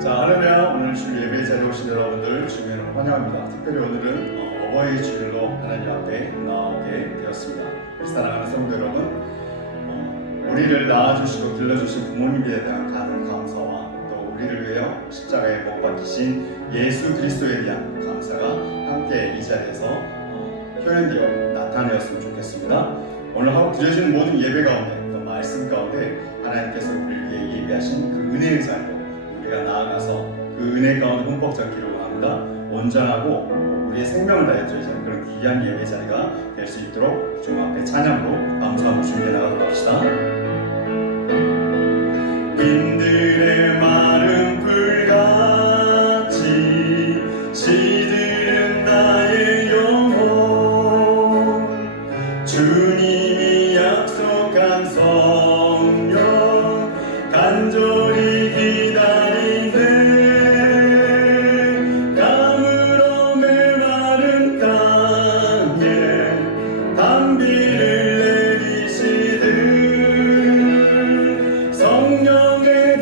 자, 할렐루야. 오늘 주 예배 자리에 오신 여러분들 주님으로 환영합니다. 특별히 오늘은 어버이 주일로 하나님 앞에 나오게 되었습니다. 우리 사랑하는 성도 여러분, 우리를 낳아주시고 길러주신 부모님에 대한 감사와 또 우리를 위하여 십자가에 못 박히신 예수 그리스도에 대한 감사가 함께 이 자리에서 표현되어 나타내었으면 좋겠습니다. 오늘 하고 드려지는 모든 예배 가운데 또 말씀 가운데 하나님께서 우리를 위해 예배하신 그 은혜의 자리로 우리가 나아가서 그 은혜 가운데 흠뻑 잡기를 원합니다. 온전하고 우리의 생명을 다해 드리는 그런 귀한 예배 자리가 될 수 있도록 주님 앞에 찬양으로 감사하고 준비해 나가도록 합시다. 윈들의 마른 불같이 시들은 나의 영혼, 주님이 약속한 성령 간절히 기다리네. 가물어 메마른 땅에 단비를 내리시듯 성령의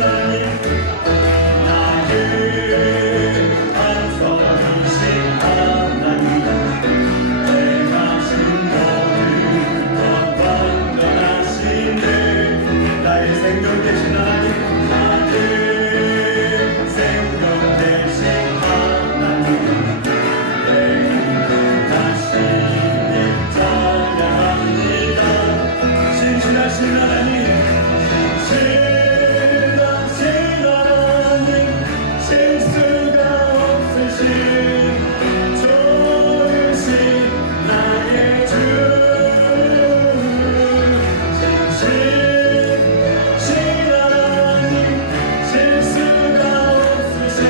하나님, 나의 안성이신 하나님, 내가 신도를 완전하시네. 나의 생명 되신 하나님, 나의 생명 되신 하나님, 내 다시님 찬양합니다. 신실하신 하나님, 신실하신 하나님, 실수가 없으신 좋으신 나의 주, 신실하신 하나님, 실수가 없으신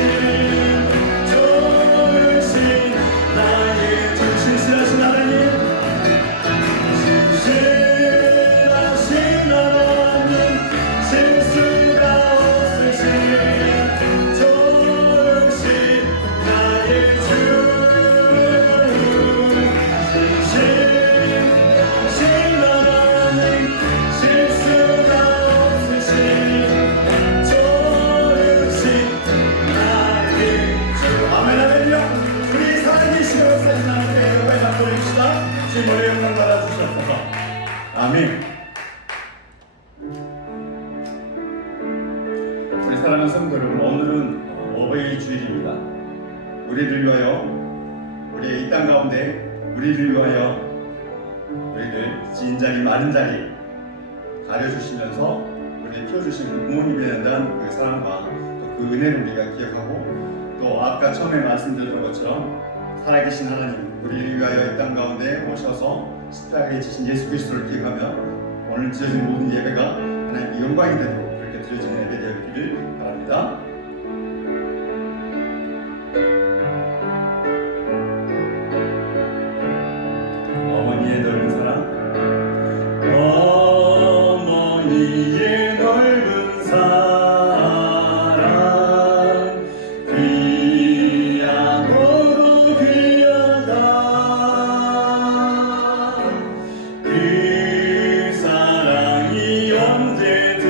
좋으신 나의 주, 신실하신 하나님, 신실하신 하나님, 실수가 없으신 좋으신 나의 주, 신실하신 하나님, 실수가 없으신 좋으신 나의 주. 아멘, 아멘요. 우리 살아계신 역사신 하나님의 영광을 받들읍시다. 주님의 영광 받아주셔서 아멘. 우리 사랑하는 성도 여러분, 오늘은 어버이 주일입니다. 우리를 위하여, 우리의 이 땅 가운데 우리를 위하여 우리를 진 자리 마른 자리 가려주시면서 우리를 키워주신 그 부모님에 대한 그 사랑과 또 그 은혜를 우리가 기억하고, 또 아까 처음에 말씀드렸던 것처럼 살아계신 하나님, 우리를 위하여 이 땅 가운데 오셔서 십자가에 지신 예수 그리스도를 기억하며 오늘 드려진 모든 예배가 하나님의 영광이 되도록 그렇게 드려지는 예배 되기를 바랍니다. 어머니의 넓은 사랑, 어머니의 넓은 사랑, 귀하고도 귀하다. 그 사랑이 언제든지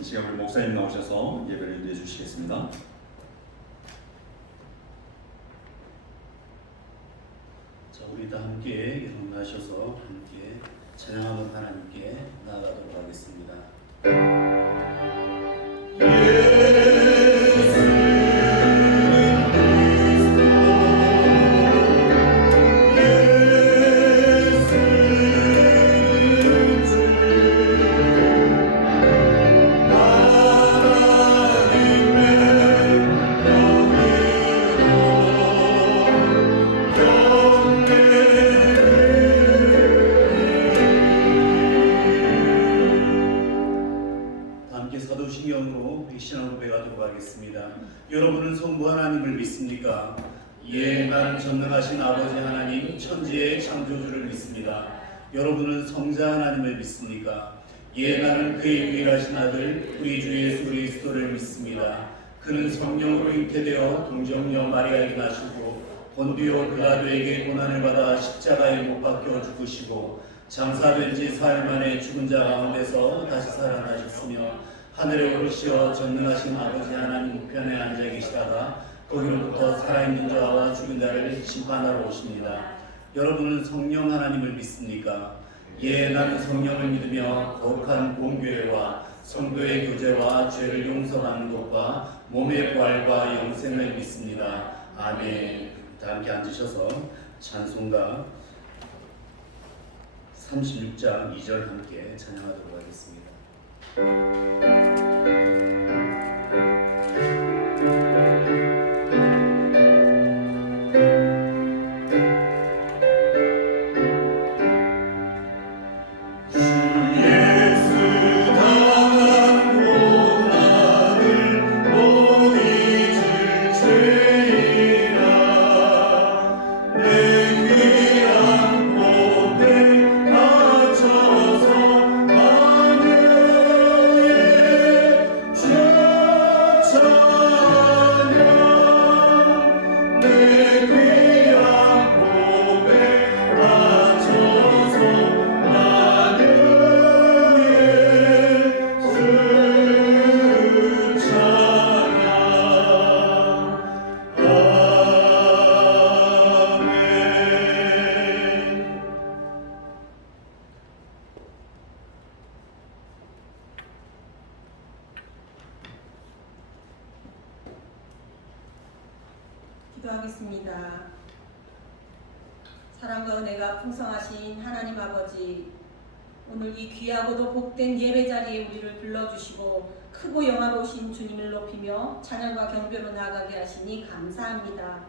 이 시간 우리 목사님 나오셔서 예배를 인도해 주시겠습니다. 자, 우리 다 함께 일어나셔서 함께 찬양하는 하나님께 나아가도록 하겠습니다. 여러분은 성부 하나님을 믿습니까? 예, 나는 전능하신 아버지 하나님 천지의 창조주를 믿습니다. 여러분은 성자 하나님을 믿습니까? 예, 나는 그의 유일하신 아들 우리 주 예수 그리스도를 믿습니다. 그는 성령으로 잉태되어 동정녀 마리아에게 나시고 본디오 빌라도에게 고난을 받아 십자가에 못 박혀 죽으시고 장사된 지 사흘 만에 죽은 자 가운데서 다시 살아나셨으며 하늘에 오르시어 전능하신 아버지 하나님 우편에 앉아 계시다가 거기로부터 살아있는 자와 죽은 자를 심판하러 오십니다. 여러분은 성령 하나님을 믿습니까? 예, 나는 성령을 믿으며 거룩한 공교회와 성도의 교제와 죄를 용서하는 것과 몸의 부활과 영생을 믿습니다. 아멘. 다 함께 앉으셔서 찬송가 36장 2절 함께 찬양하도록 하겠습니다. 기도하겠습니다. 사랑과 은혜가 풍성하신 하나님 아버지, 오늘 이 귀하고도 복된 예배 자리에 우리를 불러주시고 크고 영화로우신 주님을 높이며 찬양과 경배로 나아가게 하시니 감사합니다.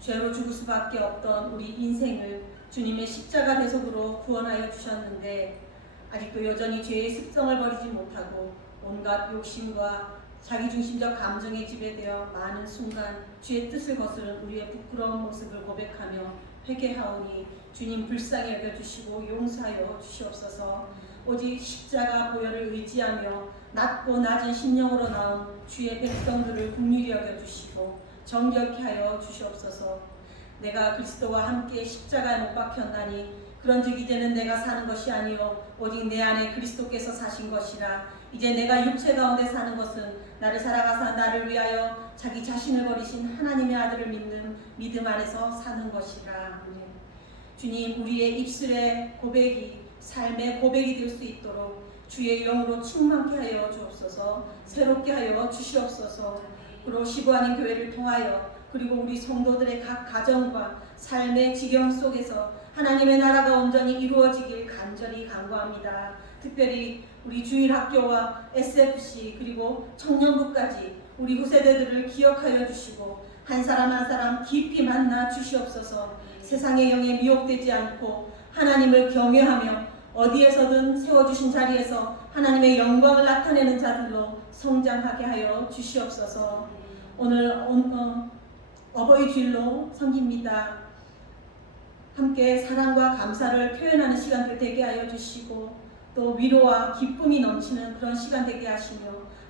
죄로 죽을 수밖에 없던 우리 인생을 주님의 십자가 대속으로 구원하여 주셨는데 아직도 여전히 죄의 습성을 버리지 못하고 온갖 욕심과 자기중심적 감정에 지배되어 많은 순간 주의 뜻을 거스른 우리의 부끄러운 모습을 고백하며 회개하오니 주님 불쌍히 여겨주시고 용서하여 주시옵소서. 오직 십자가 보혈을 의지하며 낮고 낮은 심령으로 나온 주의 백성들을 긍휼히 여겨주시고 정결케 하여 주시옵소서. 내가 그리스도와 함께 십자가에 못 박혔나니 그런즉 이제는 내가 사는 것이 아니요 오직 내 안에 그리스도께서 사신 것이라. 이제 내가 육체 가운데 사는 것은 나를 살아가사 나를 위하여 자기 자신을 버리신 하나님의 아들을 믿는 믿음 안에서 사는 것이라. 주님, 우리의 입술의 고백이 삶의 고백이 될 수 있도록 주의 영으로 충만케 하여 주옵소서. 새롭게 하여 주시옵소서. 그리고 시부하는 교회를 통하여 그리고 우리 성도들의 각 가정과 삶의 지경 속에서 하나님의 나라가 온전히 이루어지길 간절히 간구합니다. 특별히 우리 주일학교와 SFC 그리고 청년부까지 우리 후세대들을 기억하여 주시고 한 사람 한 사람 깊이 만나 주시옵소서. 세상의 영에 미혹되지 않고 하나님을 경외하며 어디에서든 세워주신 자리에서 하나님의 영광을 나타내는 자들로 성장하게 하여 주시옵소서. 오늘 어버이 주일로 섬깁니다. 함께 사랑과 감사를 표현하는 시간들 되게 하여 주시고 또 위로와 기쁨이 넘치는 그런 시간 되게 하시며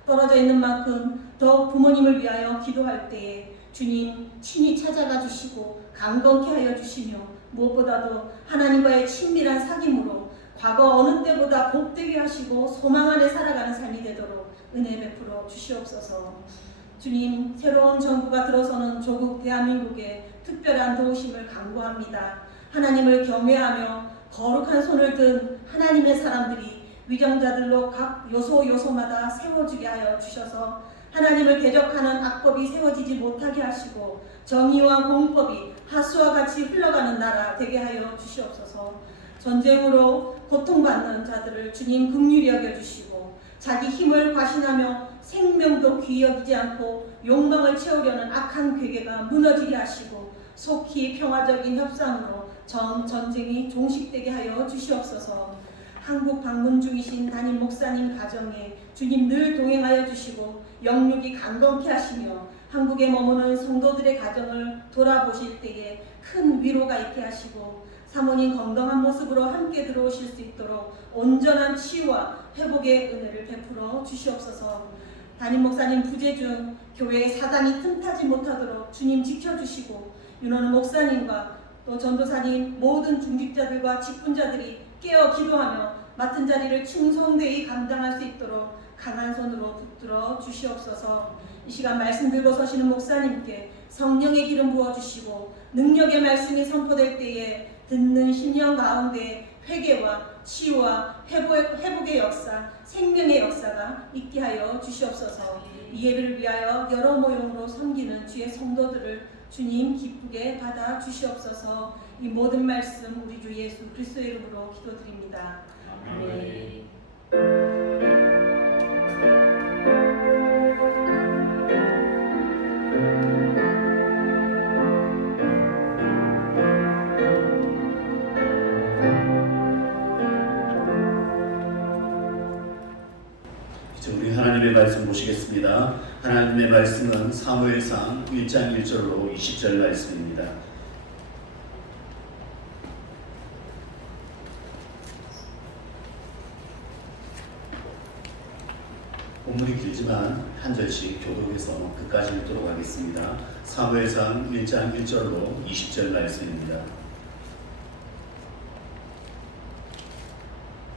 떨어져 있는 만큼 더 부모님을 위하여 기도할 때에 주님 친히 찾아가 주시고 강건케 하여 주시며 무엇보다도 하나님과의 친밀한 사귐으로 과거 어느 때보다 복되게 하시고 소망 안에 살아가는 삶이 되도록 은혜 베풀어 주시옵소서. 주님, 새로운 정부가 들어서는 조국 대한민국에 특별한 도우심을 간구합니다. 하나님을 경외하며 거룩한 손을 든 하나님의 사람들이 위정자들로 각 요소마다 세워지게 하여 주셔서 하나님을 대적하는 악법이 세워지지 못하게 하시고 정의와 공법이 하수와 같이 흘러가는 나라 되게 하여 주시옵소서. 전쟁으로 고통받는 자들을 주님 긍휼히 여겨주시고 자기 힘을 과신하며 생명도 귀히 여기지 않고 욕망을 채우려는 악한 괴계가 무너지게 하시고 속히 평화적인 협상으로 전쟁이 종식되게 하여 주시옵소서. 한국 방문 중이신 담임 목사님 가정에 주님 늘 동행하여 주시고 영육이 강건케 하시며 한국에 머무는 성도들의 가정을 돌아보실 때에 큰 위로가 있게 하시고 사모님 건강한 모습으로 함께 들어오실 수 있도록 온전한 치유와 회복의 은혜를 베풀어 주시옵소서. 담임 목사님 부재 중 교회에 사단이 틈타지 못하도록 주님 지켜주시고 윤호는 목사님과 또 전도사님 모든 중직자들과 직분자들이 깨어 기도하며 맡은 자리를 충성되이 감당할 수 있도록 강한 손으로 붙들어 주시옵소서. 이 시간 말씀 들고 서시는 목사님께 성령의 기름 부어주시고 능력의 말씀이 선포될 때에 듣는 심령 가운데 회개와 치유와 회복의 역사, 생명의 역사가 있게 하여 주시옵소서. 이 예배를 위하여 여러 모형으로 섬기는 주의 성도들을 주님 기쁘게 받아 주시옵소서. 이 모든 말씀 우리 주 예수 그리스도의 이름으로 기도드립니다. 아멘. 이제 우리 하나님의 말씀 보시겠습니다. 하나님의 말씀은 사무엘상 1장 1절로 20절 말씀입니다. 본문이 길지만 한 절씩 교독해서 끝까지 읽도록 하겠습니다. 사무엘상 1장 1절로 20절 말씀입니다.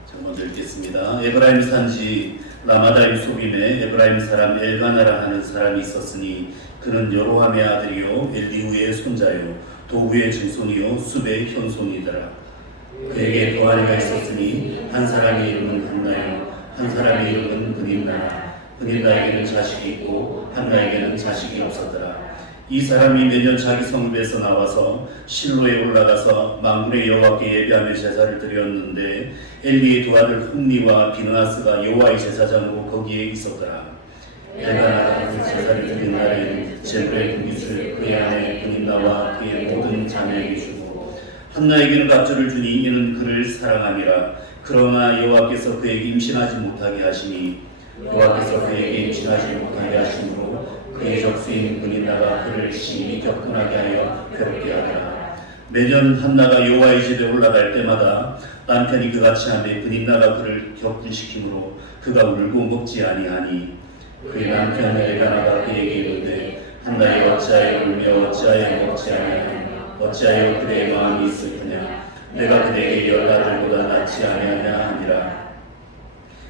자, 먼저 읽겠습니다. 에브라임 산지 라마다임 소빔에 에브라임 사람 엘가나라 하는 사람이 있었으니 그는 여로함의 아들이요 엘리후의 손자요 도구의 증손이요 숲의 현손이더라. 그에게 두 아내가 있었으니 한 사람의 이름은 한나요 한 사람의 이름은 브닌나라. 브닌나에게는 자식이 있고 한나에게는 자식이 없었더라. 이 사람이 매년 자기 성읍에서 나와서 실로에 올라가서 만군의 여호와께 예배하며 제사를 드렸는데 엘리의 두 아들 홈니와 비느하스가 여호와의 제사장으로 거기에 있었더라. 엘가나가 그 제사를 드린 날에는 제물의 금빛을 그의 아내 브닌나와 그의 모든 자녀에게 주고 한나에게는 밥줄을 주니 이는 그를 사랑함이라. 그러나 여호와께서 그에게 임신하지 못하게 하시니 여호와께서 그에게 임신하지 못하게 하심으로 그의 적수인 브닌나가 그를 심히 격분하게 하여 괴롭게 하더라. 매년 한나가 여호와의 집에 올라갈 때마다 남편이 그같이 하매 브닌나가 그를 격분시키므로 그가 울고 먹지 아니하니 그의 남편 엘가나가 그에게 이르되 한나여 어찌하여 울며 어찌하여 먹지 아니하냐 어찌하여 그대의 마음이 슬프냐 내가 그대에게 열 아들보다 낫지 아니하냐 하니라.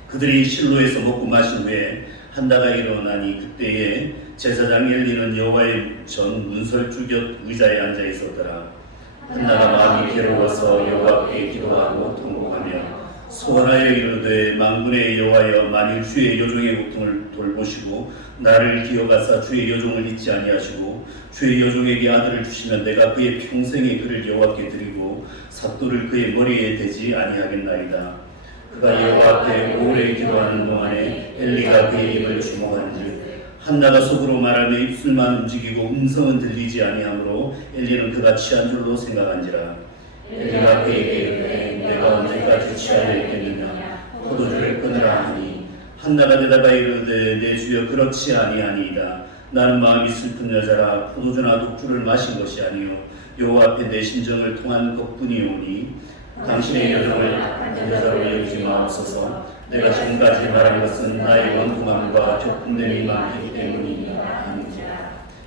그들이 실로에서 먹고 마신 후에 한나가 일어나니 그때에 제사장 엘리는 여호와의 전 문설주 곁 의자에 앉아 있었더라. 한나가 마음이 괴로워서 여호와께 기도하고 통곡하며 소원하여 이르되 만군의 여호와여 만일 주의 여종의 고통을 돌보시고 나를 기어가사 주의 여종을 잊지 아니하시고 주의 여종에게 아들을 주시면 내가 그의 평생에 그를 여호와께 드리고 삭도를 그의 머리에 대지 아니하겠나이다. 그가 여호와 앞에 오래 기도하는 동안에 엘리가 그의 입을 주목한즉 한나가 속으로 말하며 입술만 움직이고 음성은 들리지 아니하므로 엘리는 그가 취한 줄로 생각한지라. 엘리가 그에게 이르되 내가 언제까지 취하려 했겠느냐 포도주를 끊으라 하니 한나가 대답하여 이르되 내 주여 그렇지 아니하니이다. 나는 마음이 슬픈 여자라 포도주나 독주를 마신 것이 아니요 여호와 앞에 내 심정을 통한 것뿐이오니 당신의 여종을 악한 여자로 여기지 마옵소서. 내가 지금까지 말한 것은 나의 원통함과 격분됨이 많기 때문이니라.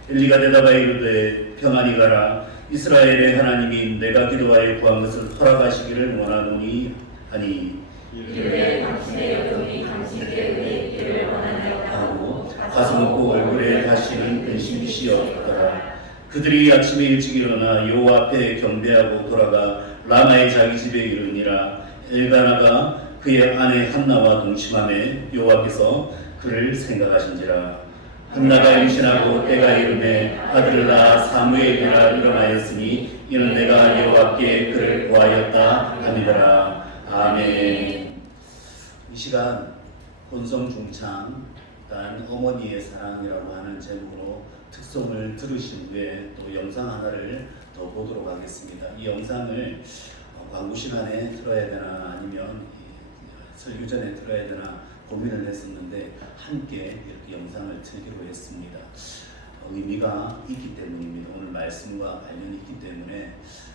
엘리가 대답하여 이르되 평안히 가라. 이스라엘의 하나님이 내가 기도하여 구한 것을 허락하시기를 원하노니 하니 이르되 당신의 여종이 당신께 은혜를 원하나이다고 가슴 먹고 얼굴에 다시는 근심이 없더라. 그들이 아침에 일찍 일어나 여호와 앞에 경배하고 돌아가 라마의 자기 집에 이르니라. 엘가나가 그의 아내 한나와 동침함에 여호와께서 그를 생각하신지라. 한나가 임신하고 때가 이르매 아들을 낳아 사무엘이라 이름하였으니 이는 내가 여호와께 그를 보하였다 함이더라. 아멘. 이 시간 본성중창 단 어머니의 사랑이라고 하는 제목으로 특송을 들으신 후에 또 영상 하나를 더 보도록 하겠습니다. 이 영상을 광고 시간에 틀어야 되나 아니면 설교 전에 틀어야 되나 고민을 했었는데 함께 이렇게 영상을 틀기로 했습니다. 의미가 있기 때문입니다. 오늘 말씀과 관련이 있기 때문에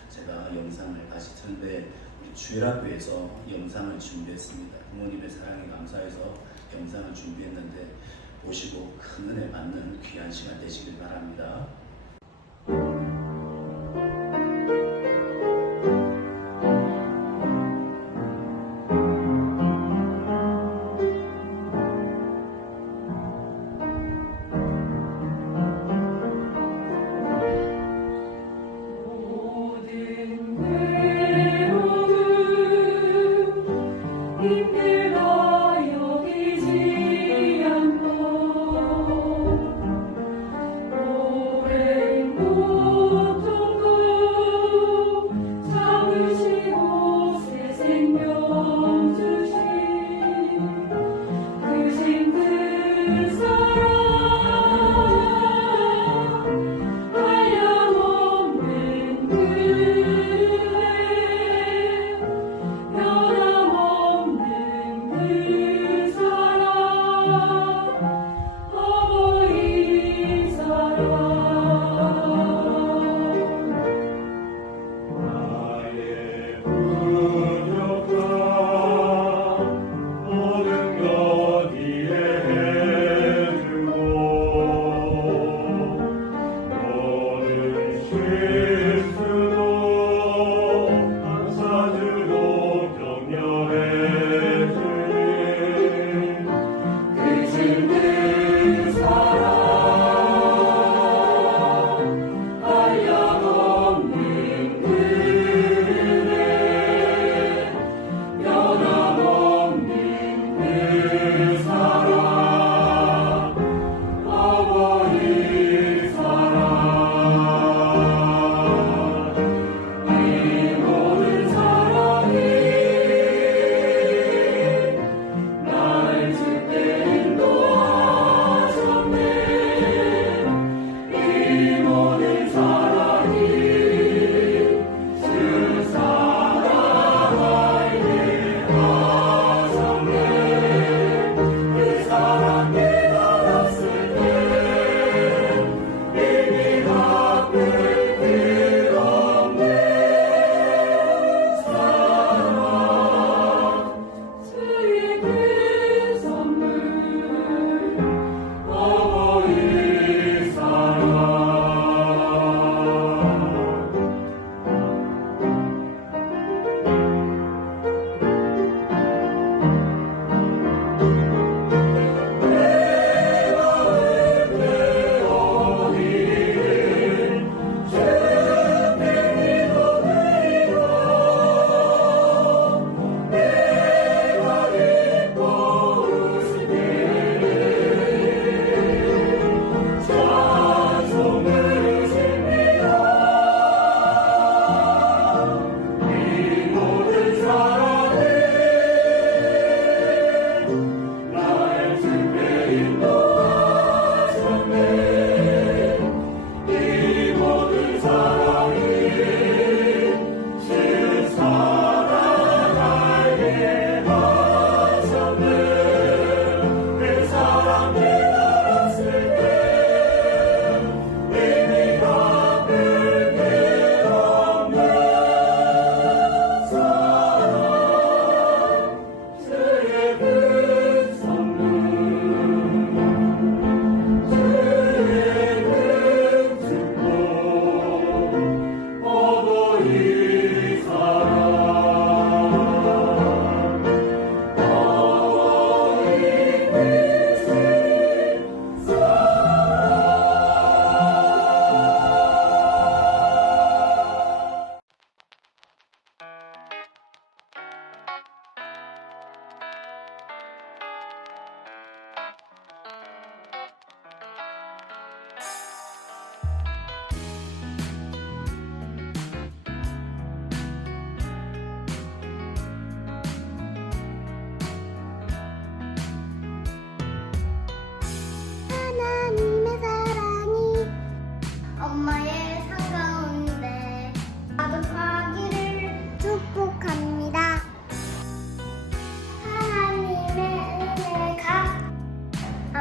제가 영상을 다시 틀는데 우리 주일학교에서 영상을 준비했습니다. 부모님의 사랑에 감사해서 영상을 준비했는데 보시고 큰 은혜 받는 귀한 시간 되시길 바랍니다.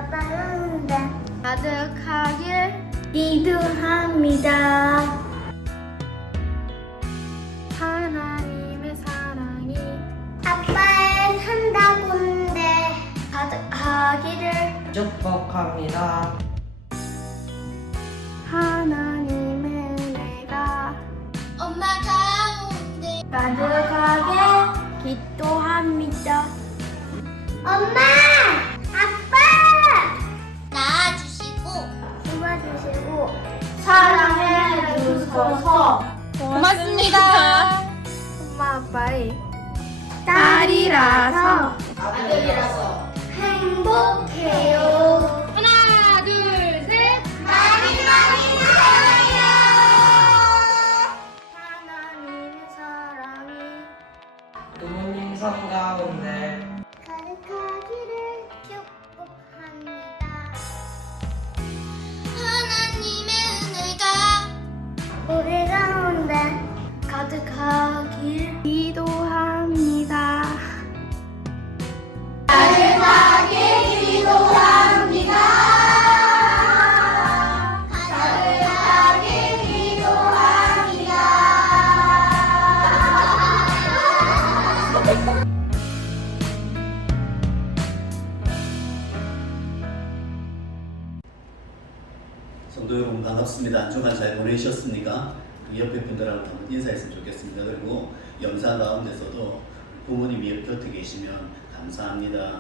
가다는데 가득하길 기도합니다. 하나님의 사랑이 아빠의 산다군데 가득하기를 축복합니다. 하나님의 은혜가 엄마 가운데 가득하게 기도합니다. 엄마! 아빠! 낳아주시고 도와주시고 사랑해 주셔서 고맙습니다. 엄마 아빠의 딸이라서 아들이라서 행복해요. 하나 둘 셋 많이 사랑해요. 하나님의 사랑이 부모님 성 가운데 가득하기를 축복합니다. 하나님의 은혜가 우리 가운데 가득하길 기도합니다. 가득하게 기도합니다. 가득하게 기도합니다. 성도 여러분 반갑습니다. 한 주간 잘 보내셨습니까? 우리 옆에 분들하고 한번 인사했으면 좋겠습니다. 그리고 영상 가운데서도 부모님이 곁에 계시면 감사합니다 이렇게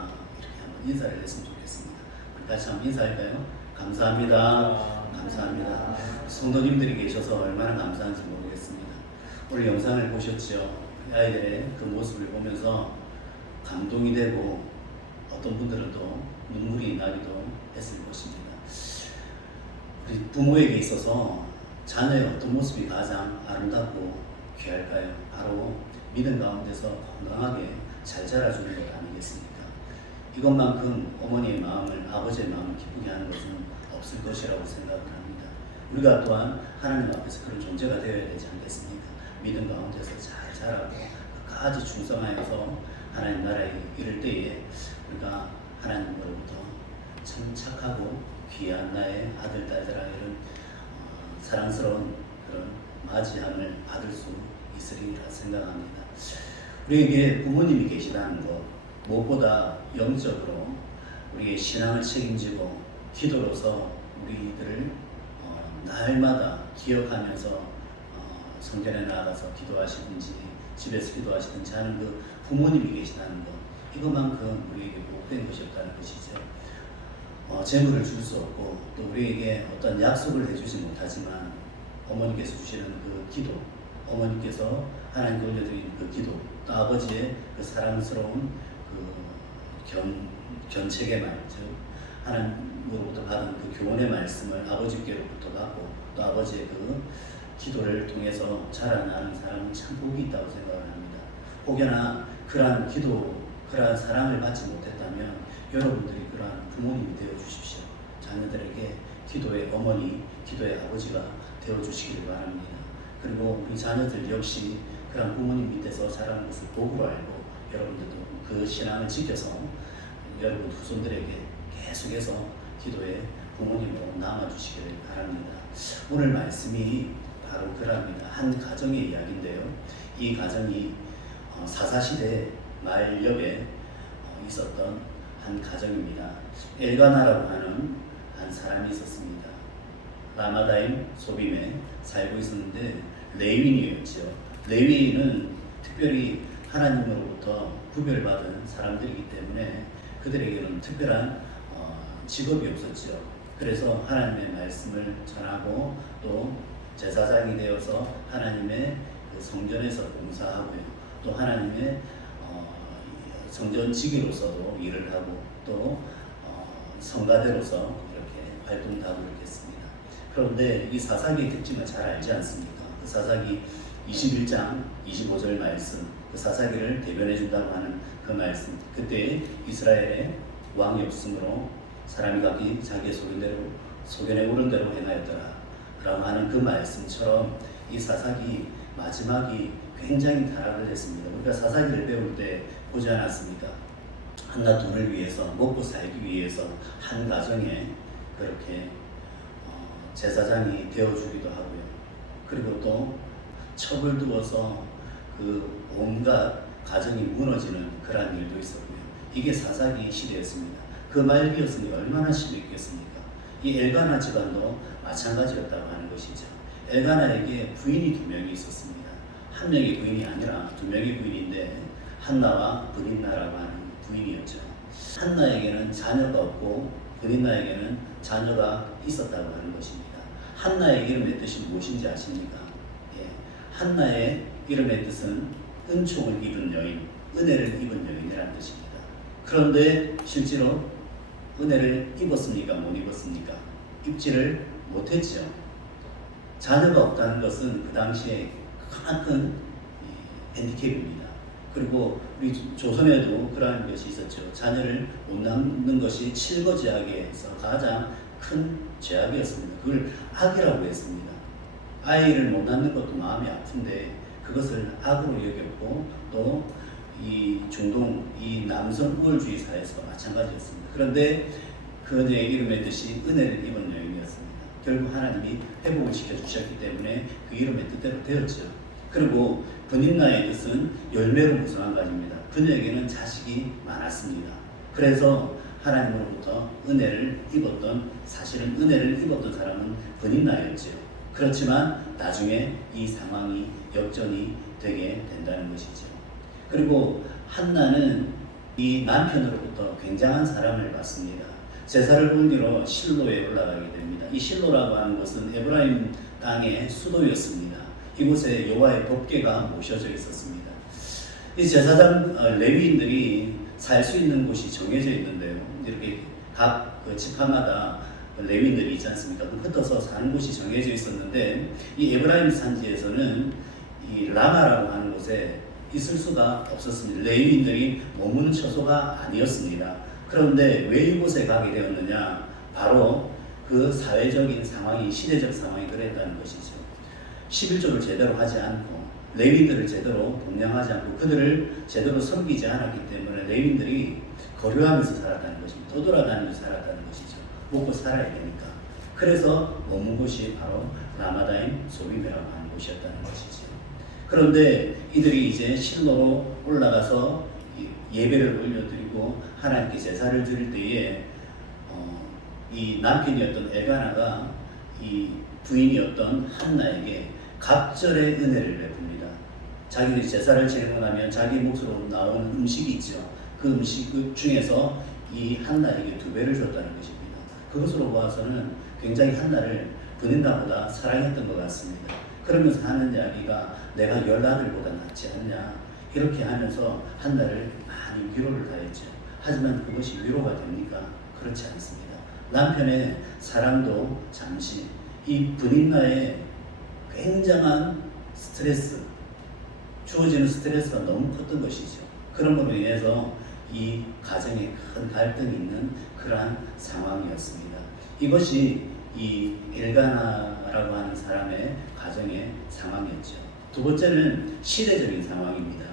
한번 인사를 했으면 좋겠습니다. 우리 같이 한번 인사할까요? 감사합니다. 감사합니다. 성도님들이 계셔서 얼마나 감사한지 모르겠습니다. 오늘 영상을 보셨죠? 아이들의 그 모습을 보면서 감동이 되고 어떤 분들은 또 눈물이 나기도 했을 것입니다. 우리 부모에게 있어서 자녀의 어떤 모습이 가장 아름답고 귀할까요? 바로 믿음 가운데서 건강하게 잘 자라주는 것 아니겠습니까? 이것만큼 어머니의 마음을, 아버지의 마음을 기쁘게 하는 것은 없을 것이라고 생각을 합니다. 우리가 또한 하나님 앞에서 그런 존재가 되어야 되지 않겠습니까? 믿음 가운데서 잘 자라고 끝까지 충성하여서 하나님 나라에 이를 때에 우리가 하나님으로부터 참 착하고 귀한 나의 아들, 딸들아 이런 사랑스러운 그런 맞이함을 받을 수 있으리라 생각합니다. 우리에게 부모님이 계시다는 것, 무엇보다 영적으로 우리의 신앙을 책임지고 기도로서 우리들을 날마다 기억하면서 성전에 나가서 기도하시든지 집에서 기도하시든지 하는 그 부모님이 계시다는 것, 이것만큼 우리에게 복된 것이 없다는 것이죠. 재물을 줄 수 없고 또 우리에게 어떤 약속을 해주지 못하지만 어머니께서 주시는 그 기도, 어머니께서 하나님께 올려드린 그 기도, 또 아버지의 그 사랑스러운 그 견책의 말, 즉 하나님으로부터 받은 그 교훈의 말씀을 아버지께로부터 받고 또 아버지의 그 기도를 통해서 자라나는 사람은 참 복이 있다고 생각을 합니다. 혹여나 그러한 기도, 그러한 사랑을 받지 못했다면 여러분들이 그러한 부모님이 되어 주십시오. 자녀들에게 기도의 어머니, 기도의 아버지가 되어 주시길 바랍니다. 그리고 우리 자녀들 역시 그러한 부모님 밑에서 자라는 것을 복으로 알고 여러분들도 그 신앙을 지켜서 여러분 후손들에게 계속해서 기도의 부모님으로 남아주시기를 바랍니다. 오늘 말씀이 바로 그럽니다. 한 가정의 이야기인데요. 이 가정이 사사시대 말엽에 있었던 한 가정입니다. 엘가나라고 하는 한 사람이 있었습니다. 라마다임 소빔에 살고 있었는데 레위인이었죠. 레위인은 특별히 하나님으로부터 구별받은 사람들이기 때문에 그들에게는 특별한 직업이 없었죠. 그래서 하나님의 말씀을 전하고 또 제사장이 되어서 하나님의 그 성전에서 봉사하고요. 또 하나님의 성전지기로서도 일을 하고 또 성가대로서 이렇게 활동도 하고 이렇게 했습니다. 그런데 이 사사기의 특징을 잘 알지 않습니까? 그 사사기 21장 25절 말씀, 그 사사기를 대변해 준다고 하는 그 말씀, 그때 이스라엘에 왕이 없으므로 사람이 각기 자기의 소견에 오른 대로 행하였더라 라고 하는 그 말씀처럼 이 사사기 마지막이 굉장히 타락을 했습니다. 우리가 사사기를 배울 때 보지 않았습니까? 한나 둘을 위해서 먹고 살기 위해서 한 가정에 그렇게 제사장이 되어주기도 하고요. 그리고 또 첩을 두어서 그 온갖 가정이 무너지는 그러한 일도 있었고요. 이게 사사기 시대였습니다. 그 말기였으니 얼마나 심했겠습니까? 이 엘가나 집안도 마찬가지였다고 하는 것이죠. 엘가나에게 부인이 2명이 있었습니다. 한 명의 부인이 아니라 2명의 부인인데 한나와 브닌나라고 하는 부인이었죠. 한나에게는 자녀가 없고 브닌나에게는 자녀가 있었다고 하는 것입니다. 한나의 이름의 뜻이 무엇인지 아십니까? 예. 한나의 이름의 뜻은 은총을 입은 여인, 은혜를 입은 여인이라는 뜻입니다. 그런데 실제로 은혜를 입었습니까? 못 입었습니까? 입지를 못했죠. 자녀가 없다는 것은 그 당시에 큰 핸디캡입니다. 그리고 우리 조선에도 그러한 것이 있었죠. 자녀를 못 낳는 것이 칠거지악에서 가장 큰 죄악이었습니다. 그걸 악이라고 했습니다. 아이를 못 낳는 것도 마음이 아픈데 그것을 악으로 여겼고 또 이 중동 이 남성 우월주의 사회에서 마찬가지였습니다. 그런데 그녀의 이름의 뜻이 은혜를 입은 여인이었습니다. 결국 하나님이 회복을 시켜주셨기 때문에 그 이름의 뜻대로 되었죠. 그리고 브닌나의 뜻은 열매로 무성한 가지입니다. 그녀에게는 자식이 많았습니다. 그래서 하나님으로부터 은혜를 입었던, 사실은 은혜를 입었던 사람은 브닌나였죠. 그렇지만 나중에 이 상황이 역전이 되게 된다는 것이죠. 그리고 한나는 이 남편으로부터 굉장한 사랑을 받습니다. 제사를 올리러 실로에 올라가게 됩니다. 이 실로라고 하는 것은 에브라임 땅의 수도였습니다. 이곳에 여호와의 법궤가 모셔져 있었습니다. 이 제사장 레위인들이 살 수 있는 곳이 정해져 있는데요. 이렇게 각 그 지파마다 레위인들이 있지 않습니까? 흩어서 사는 곳이 정해져 있었는데 이 에브라임 산지에서는 이 라마라고 하는 곳에 있을 수가 없었습니다. 레위인들이 머무는 처소가 아니었습니다. 그런데 왜 이곳에 가게 되었느냐? 바로 그 사회적인 상황이, 시대적 상황이 그랬다는 것이죠. 11조를 제대로 하지 않고 레위인들을 제대로 동냥하지 않고 그들을 제대로 섬기지 않았기 때문에 레위인들이 거류하면서 살았다는 것입니다. 떠돌아다니면서 살았다는 것이죠. 먹고 살아야 되니까. 그래서 머문 곳이 바로 라마다임 소빔이라고 하는 곳이었다는 것이죠. 그런데 이들이 이제 실로로 올라가서 예배를 올려드리고 하나님께 제사를 드릴 때에 이 남편이었던 엘가나가 이 부인이었던 한나에게 갑절의 은혜를 베풉니다. 자기들이 제사를 지내고 나면 자기 몫으로 나오는 음식이 있죠. 그 음식 중에서 이 한나에게 2배를 줬다는 것입니다. 그것으로 보아서는 굉장히 한나를 브닌나보다 사랑했던 것 같습니다. 그러면서 하는 이야기가 내가 10아들보다 낫지 않냐 이렇게 하면서 한나를 많이 위로를 가했죠. 하지만 그것이 위로가 됩니까? 그렇지 않습니다. 남편의 사랑도 잠시 이 브닌나의 굉장한 스트레스, 주어지는 스트레스가 너무 컸던 것이죠. 그런 것으로 인해서 이 가정에 큰 갈등이 있는 그러한 상황이었습니다. 이것이 이 엘가나라고 하는 사람의 가정의 상황이었죠. 두 번째는 시대적인 상황입니다.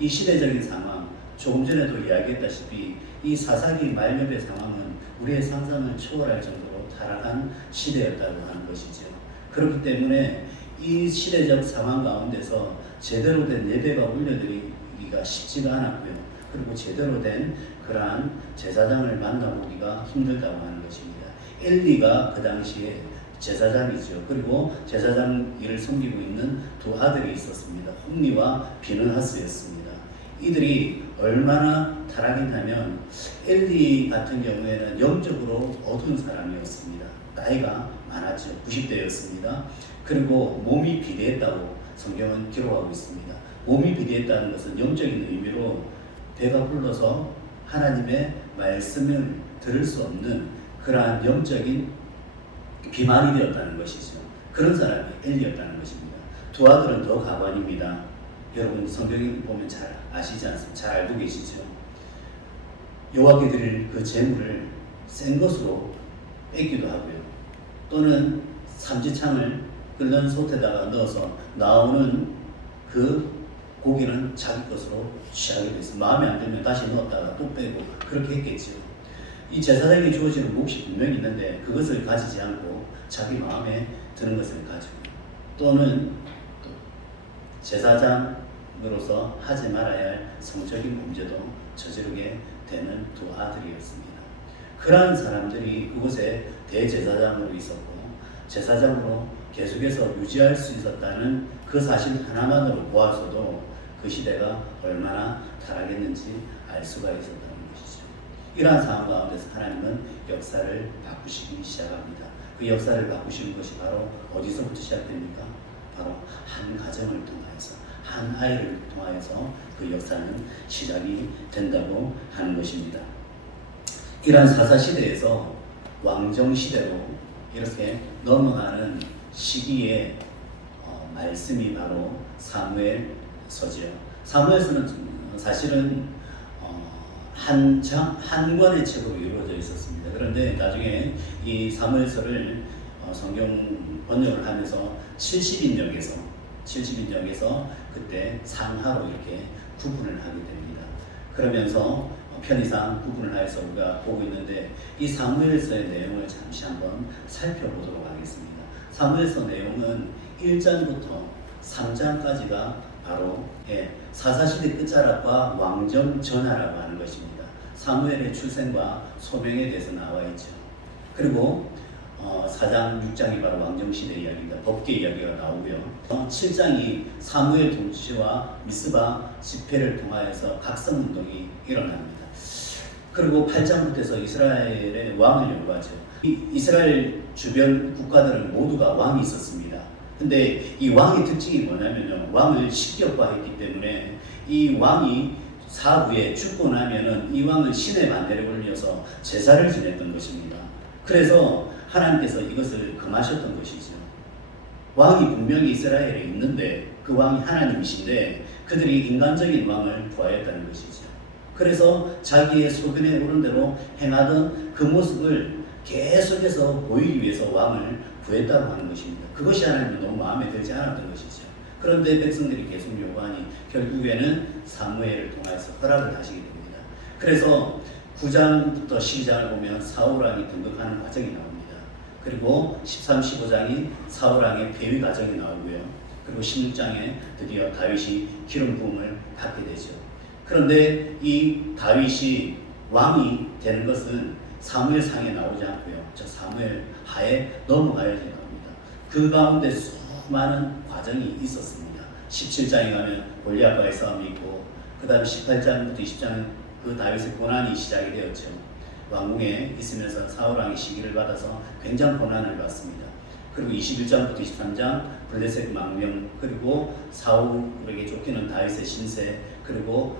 이 시대적인 상황, 조금 전에도 이야기했다시피 이 사사기 말년의 상황은 우리의 상상을 초월할 정도로 타락한 시대였다고 하는 것이죠. 그렇기 때문에 이 시대적 상황 가운데서 제대로 된 예배가 올려드리기가 쉽지가 않았고요. 그리고 제대로 된 그러한 제사장을 만나보기가 힘들다고 하는 것입니다. 엘리가 그 당시에 제사장이죠. 그리고 제사장 일을 섬기고 있는 2 아들이 있었습니다. 홈리와 비느하스였습니다. 이들이 얼마나 타락했냐면 엘리 같은 경우에는 영적으로 어두운 사람이었습니다. 나이가 많았죠. 90대였습니다. 그리고 몸이 비대했다고 성경은 기록하고 있습니다. 몸이 비대했다는 것은 영적인 의미로 배가 불러서 하나님의 말씀을 들을 수 없는 그러한 영적인 비만이 되었다는 것이죠. 그런 사람이 엘리였다는 것입니다. 2 아들은 더 가관입니다. 여러분 성경에 보면 잘 아시지 않습니까? 잘 알고 계시죠? 여호와께 드릴 그 제물을 센 것으로 뺏기도 하고요. 또는 삼지창을 끓는 솥에다가 넣어서 나오는 그 고기는 자기 것으로 취하게 됐어. 마음에 안 들면 다시 넣었다가 또 빼고 그렇게 했겠죠. 이 제사장에게 주어지는 몫이 분명히 있는데 그것을 가지지 않고 자기 마음에 드는 것을 가지고 또는 또 제사장으로서 하지 말아야 할 성적인 범죄도 저지르게 되는 두 아들이었습니다. 그러한 사람들이 그곳에 대제사장으로 있었고 제사장으로 계속해서 유지할 수 있었다는 그 사실 하나만으로 보아서도 그 시대가 얼마나 타락했는지 알 수가 있었다는 것이죠. 이러한 상황 가운데서 하나님은 역사를 바꾸시기 시작합니다. 그 역사를 바꾸시는 것이 바로 어디서부터 시작됩니까? 바로 한 가정을 통하여서, 한 아이를 통하여서 그 역사는 시작이 된다고 하는 것입니다. 이러한 사사시대에서 왕정시대로 이렇게 넘어가는 시기에 말씀이 바로 사무엘서지요. 사무엘서는 사실은 한 권의 책으로 이루어져 있었습니다. 그런데 나중에 이 사무엘서를 성경 번역을 하면서 70인역에서 그때 상하로 이렇게 구분을 하게 됩니다. 그러면서 편의상 구분을 하여서 우리가 보고 있는데 이 사무엘서의 내용을 잠시 한번 살펴보도록 하겠습니다. 사무엘서 내용은 1장부터 3장까지가 바로 사사시대 끝자락과 왕정 전하라고 하는 것입니다. 사무엘의 출생과 소명에 대해서 나와 있죠. 그리고 4장, 6장이 바로 왕정시대 이야기입니다. 법계 이야기가 나오고요. 7장이 사무엘 통치와 미스바 집회를 통하여서 각성운동이 일어납니다. 그리고 8장부터 해서 이스라엘의 왕을 연구하죠. 이스라엘 주변 국가들은 모두가 왕이 있었습니다. 근데 이 왕의 특징이 뭐냐면요. 왕을 식격화했기 때문에 이 왕이 사후에 죽고 나면은 이 왕을 신의 반대로 올려서 제사를 지냈던 것입니다. 그래서 하나님께서 이것을 금하셨던 것이죠. 왕이 분명히 이스라엘에 있는데 그 왕이 하나님이신데 그들이 인간적인 왕을 구하였다는 것이죠. 그래서 자기의 소견에 오른 대로 행하던 그 모습을 계속해서 보이기 위해서 왕을 구했다고 하는 것입니다. 그것이 하나님은 너무 마음에 들지 않았던 것이죠. 그런데 백성들이 계속 요구하니 결국에는 사무엘을 통해서 허락을 하시게 됩니다. 그래서 9장부터 12장을 보면 사울왕이 등극하는 과정이 나옵니다. 그리고 13, 15장이 사울왕의 폐위 과정이 나오고요. 그리고 16장에 드디어 다윗이 기름 부음을 받게 되죠. 그런데 이 다윗이 왕이 되는 것은 사무엘상에 나오지 않고요. 저 사무엘 하에 넘어가야 됩니다. 그 가운데 수많은 과정이 있었습니다. 17장에 가면 골리앗과의 싸움이 있고 그 다음 18장부터 20장은 그 다윗의 고난이 시작이 되었죠. 왕궁에 있으면서 사울왕이 시기를 받아서 굉장한 고난을 받습니다. 그리고 21장부터 23장 블레셋 망명, 그리고 사울에게 쫓기는 다윗의 신세, 그리고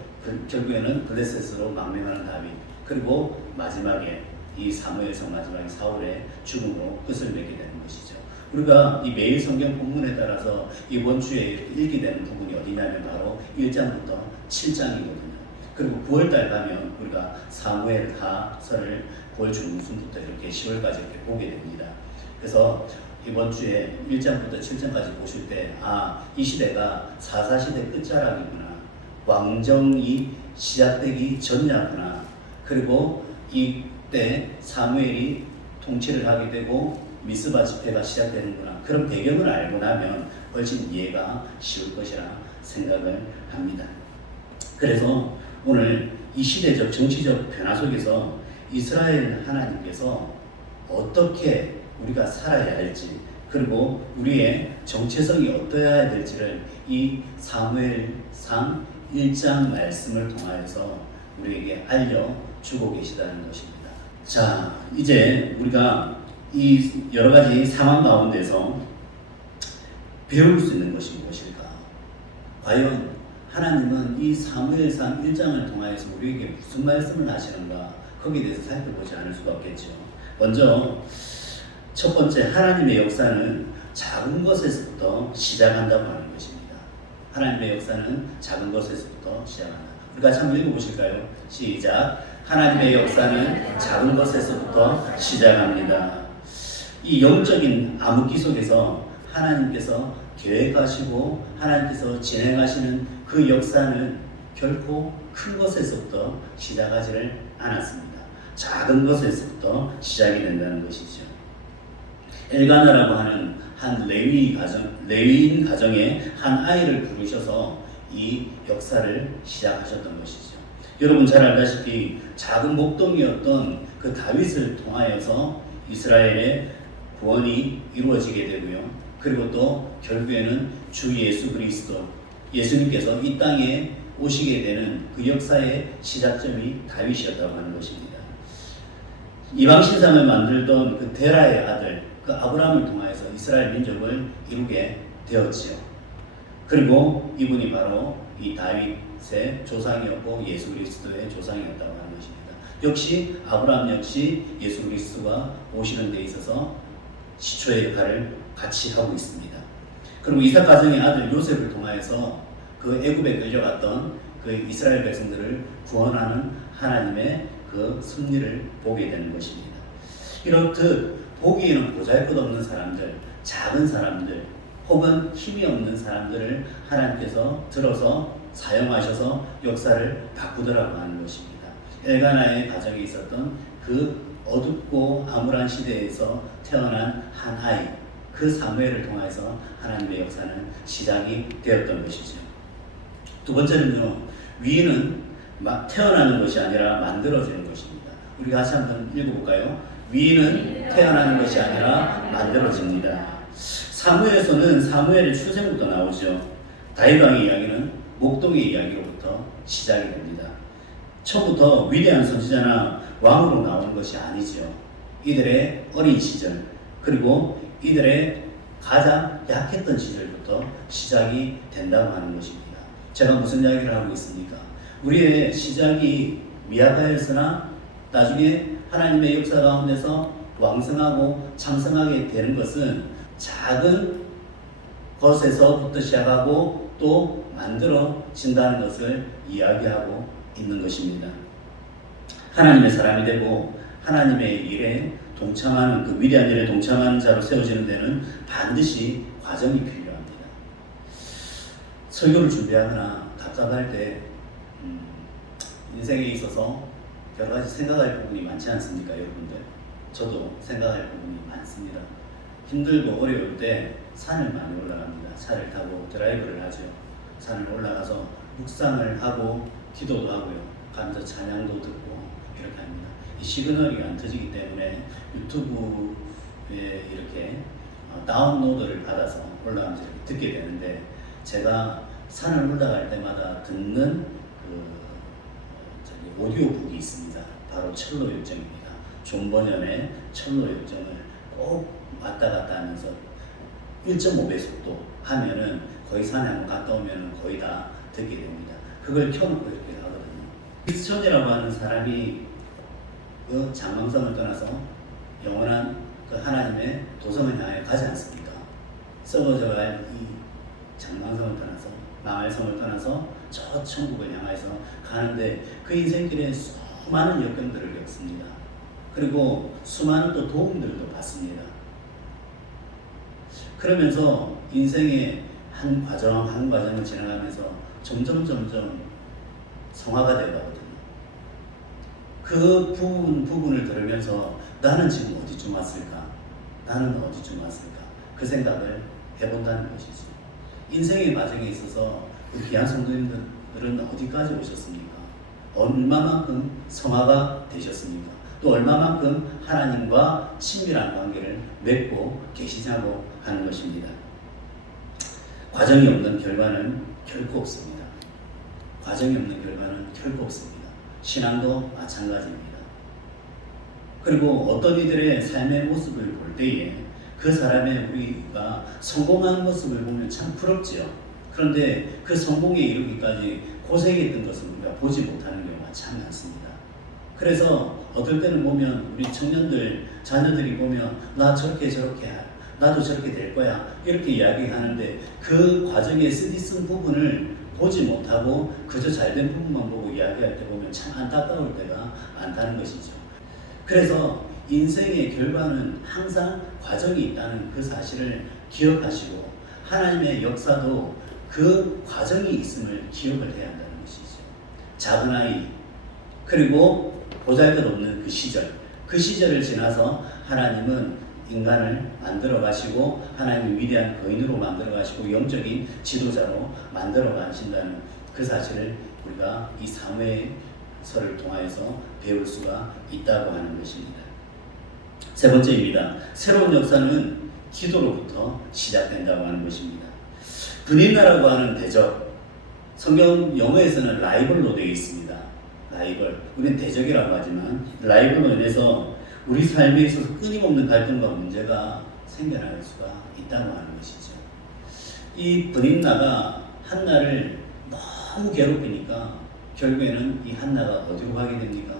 결국에는 블레셋으로 망명하는 다윗, 그리고 마지막에 이 사무엘상 마지막에 사울의 죽음으로 끝을 맺게 되는 것이죠. 우리가 이 매일 성경 본문에 따라서 이번 주에 읽게 되는 부분이 어디냐면 바로 1장부터 7장이거든요. 그리고 9월달 가면 우리가 사무엘 하서를 9월 중순부터 이렇게 10월까지 이렇게 보게 됩니다. 그래서 이번 주에 1장부터 7장까지 보실 때, 이 시대가 사사시대 끝자락이구나. 왕정이 시작되기 전이구나. 그리고 이때 사무엘이 통치를 하게 되고 미스바 집회가 시작되는구나. 그런 배경을 알고 나면 훨씬 이해가 쉬울 것이라 생각을 합니다. 그래서 오늘 이 시대적 정치적 변화 속에서 이스라엘 하나님께서 어떻게 우리가 살아야 할지, 그리고 우리의 정체성이 어떠해야 될지를 이 사무엘상 1장 말씀을 통하여서 우리에게 알려주고 계시다는 것입니다. 자, 이제 우리가 이 여러 가지 상황 가운데서 배울 수 있는 것이 무엇일까? 과연 하나님은 이 사무엘상 1장을 통하여서 우리에게 무슨 말씀을 하시는가? 거기에 대해서 살펴보지 않을 수가 없겠죠. 먼저 첫 번째, 하나님의 역사는 작은 것에서부터 시작한다고 하는 것입니다. 하나님의 역사는 작은 것에서부터 시작한다. 우리 같이 한번 읽어보실까요? 시작. 하나님의 역사는 작은 것에서부터 시작합니다. 이 영적인 암흑기 속에서 하나님께서 계획하시고 하나님께서 진행하시는 그 그 역사는 결코 큰 것에서부터 시작하지를 않았습니다. 작은 것에서부터 시작이 된다는 것이죠. 엘가나라고 하는 한 레위인 가정의 한 아이를 부르셔서 이 역사를 시작하셨던 것이죠. 여러분 잘 알다시피 작은 목동이었던 그 다윗을 통하여서 이스라엘의 구원이 이루어지게 되고요. 그리고 또 결국에는 주 예수 그리스도, 예수님께서 이 땅에 오시게 되는 그 역사의 시작점이 다윗이었다고 하는 것입니다. 이방 신상을 만들던 그 데라의 아들, 그 아브라함을 통하여서 이스라엘 민족을 이루게 되었지요. 그리고 이분이 바로 이 다윗의 조상이었고 예수 그리스도의 조상이었다고 하는 것입니다. 역시 아브라함 역시 예수 그리스도가 오시는 데 있어서 시초의 역할을 같이 하고 있습니다. 그리고 이삭 가정의 아들 요셉을 통하여서 그 애굽에 끌려갔던 그 이스라엘 백성들을 구원하는 하나님의 그 섭리를 보게 되는 것입니다. 이렇듯 보기에는 보잘것없는 사람들, 작은 사람들, 혹은 힘이 없는 사람들을 하나님께서 들어서 사용하셔서 역사를 바꾸더라고 하는 것입니다. 엘가나의 가정에 있었던 그 어둡고 암울한 시대에서 태어난 한 아이, 그 사무엘을 통해서 하나님의 역사는 시작이 되었던 것이죠. 두 번째는요, 위인은 태어나는 것이 아니라 만들어지는 것입니다. 우리 같이 한번 읽어볼까요? 위인은 태어나는 것이 아니라 만들어집니다. 사무엘에서는 사무엘의 출생부터 나오죠. 다윗 왕의 이야기는 목동의 이야기로부터 시작이 됩니다. 처음부터 위대한 선지자나 왕으로 나오는 것이 아니죠. 이들의 어린 시절, 그리고 이들의 가장 약했던 시절부터 시작이 된다고 하는 것입니다. 제가 무슨 이야기를 하고 있습니까? 우리의 시작이 미약하였으나 나중에 하나님의 역사 가운데서 왕성하고昌盛하게 되는 것은 작은 것에서부터 시작하고 또 만들어진다는 것을 이야기하고 있는 것입니다. 하나님의 사람이 되고 하나님의 일에 동참하는, 그 위대한 일에 동참하는 자로 세워지는 데는 반드시 과정이 필요합니다. 설교를 준비하거나 답답할 때 인생에 있어서 여러 가지 생각할 부분이 많지 않습니까, 여러분들? 저도 생각할 부분이 많습니다. 힘들고 어려울 때 산을 많이 올라갑니다. 차를 타고 드라이브를 하죠. 산을 올라가서 묵상을 하고 기도도 하고요. 가면서 찬양도 듣고 이렇게 합니다. 이 시그널이 안 터지기 때문에 유튜브에 이렇게 다운로드를 받아서 올라가면서 이렇게 듣게 되는데, 제가 산을 올라갈 때마다 듣는 오디오북이 있습니다. 바로 철로 역정입니다. 존 버년의 철로 역정을 꼭 왔다 갔다 하면서 1.5배 속도 하면은 거의 산에 한번 갔다 오면은 거의 다 듣게 됩니다. 그걸 켜놓고 이렇게 하거든요. 크리스천이라고 하는 사람이 그 장망성을 떠나서 영원한 그 하나님의 도성을 향해 가지 않습니까? 썩어져갈 이 장망성을 떠나서, 망할성을 떠나서 저 천국을 향해서 가는데 그 인생길에 수많은 역경들을 겪습니다. 그리고 수많은 또 도움들도 받습니다. 그러면서 인생의 한 과정을 지나가면서 점점 성화가 되어가거든요. 그 부분을 들으면서 나는 지금 어디쯤 왔을까? 나는 어디쯤 왔을까? 그 생각을 해본다는 것이지. 인생의 과정에 있어서 우리 귀한 성도님들은 어디까지 오셨습니까? 얼마만큼 성화가 되셨습니까? 또 얼마만큼 하나님과 친밀한 관계를 맺고 계시냐고 하는 것입니다. 과정이 없는 결과는 결코 없습니다. 과정이 없는 결과는 결코 없습니다. 신앙도 마찬가지입니다. 그리고 어떤 이들의 삶의 모습을 볼 때에 그 사람의 우리가 성공한 모습을 보면 참 부럽지요. 그런데 그 성공에 이르기까지 고생했던 것을 우리가 보지 못하는 경우가 참 많습니다. 그래서 어떨 때는 보면 우리 청년들, 자녀들이 보면 나 저렇게 나도 저렇게 될 거야 이렇게 이야기하는데 그 과정에 쓰디쓴 부분을 보지 못하고 그저 잘된 부분만 보고 이야기할 때 보면 참 안타까울 때가 많다는 것이죠. 그래서 인생의 결과는 항상 과정이 있다는 그 사실을 기억하시고, 하나님의 역사도 그 과정이 있음을 기억을 해야 한다는 것이죠. 작은 아이, 그리고 보잘것없는 그 시절을 지나서 하나님은 인간을 만들어 가시고 하나님의 위대한 거인으로 만들어 가시고 영적인 지도자로 만들어 가신다는 그 사실을 우리가 이 사무엘서를 통하여서 배울 수가 있다고 하는 것입니다. 세 번째입니다. 새로운 역사는 기도로부터 시작된다고 하는 것입니다. 분인나라고 하는 대적, 성경 영어에서는 라이벌로 되어 있습니다. 라이벌, 우리는 대적이라고 하지만 라이벌로 인해서 우리 삶에 있어서 끊임없는 갈등과 문제가 생겨날 수가 있다고 하는 것이죠. 이 분인나가 한나를 너무 괴롭히니까 결국에는 이 한나가 어디로 가게 됩니까?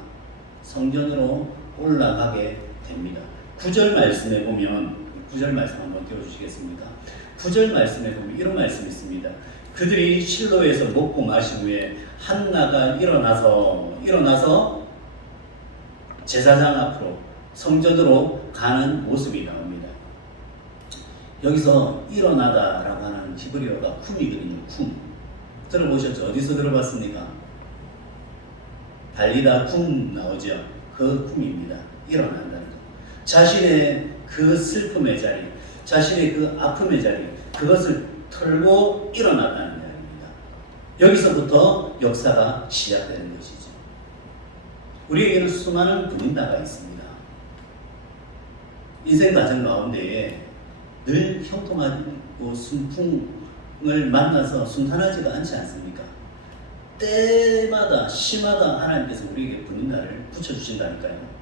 성전으로 올라가게 됩니다. 9절 말씀에 보면, 9절 말씀 한번 띄워주시겠습니까? 9절 말씀에 보면 이런 말씀이 있습니다. 그들이 실로에서 먹고 마신 후에 한나가 일어나서 제사장 앞으로 성전으로 가는 모습이 나옵니다. 여기서 일어나다라고 하는 히브리어가 쿰이거든요. 쿰. 들어보셨죠? 어디서 들어봤습니까? 달리다 쿰 나오죠? 그 쿰입니다. 일어난다는 것. 자신의 그 슬픔의 자리, 자신의 그 아픔의 자리, 그것을 털고 일어났다는 이야기입니다. 여기서부터 역사가 시작되는 것이죠. 우리에게는 수많은 분인나가 있습니다. 인생 과정 가운데에 늘 형통하고 순풍을 만나서 순탄하지가 않지 않습니까? 때마다 시마다 하나님께서 우리에게 분인나를 붙여주신다니까요.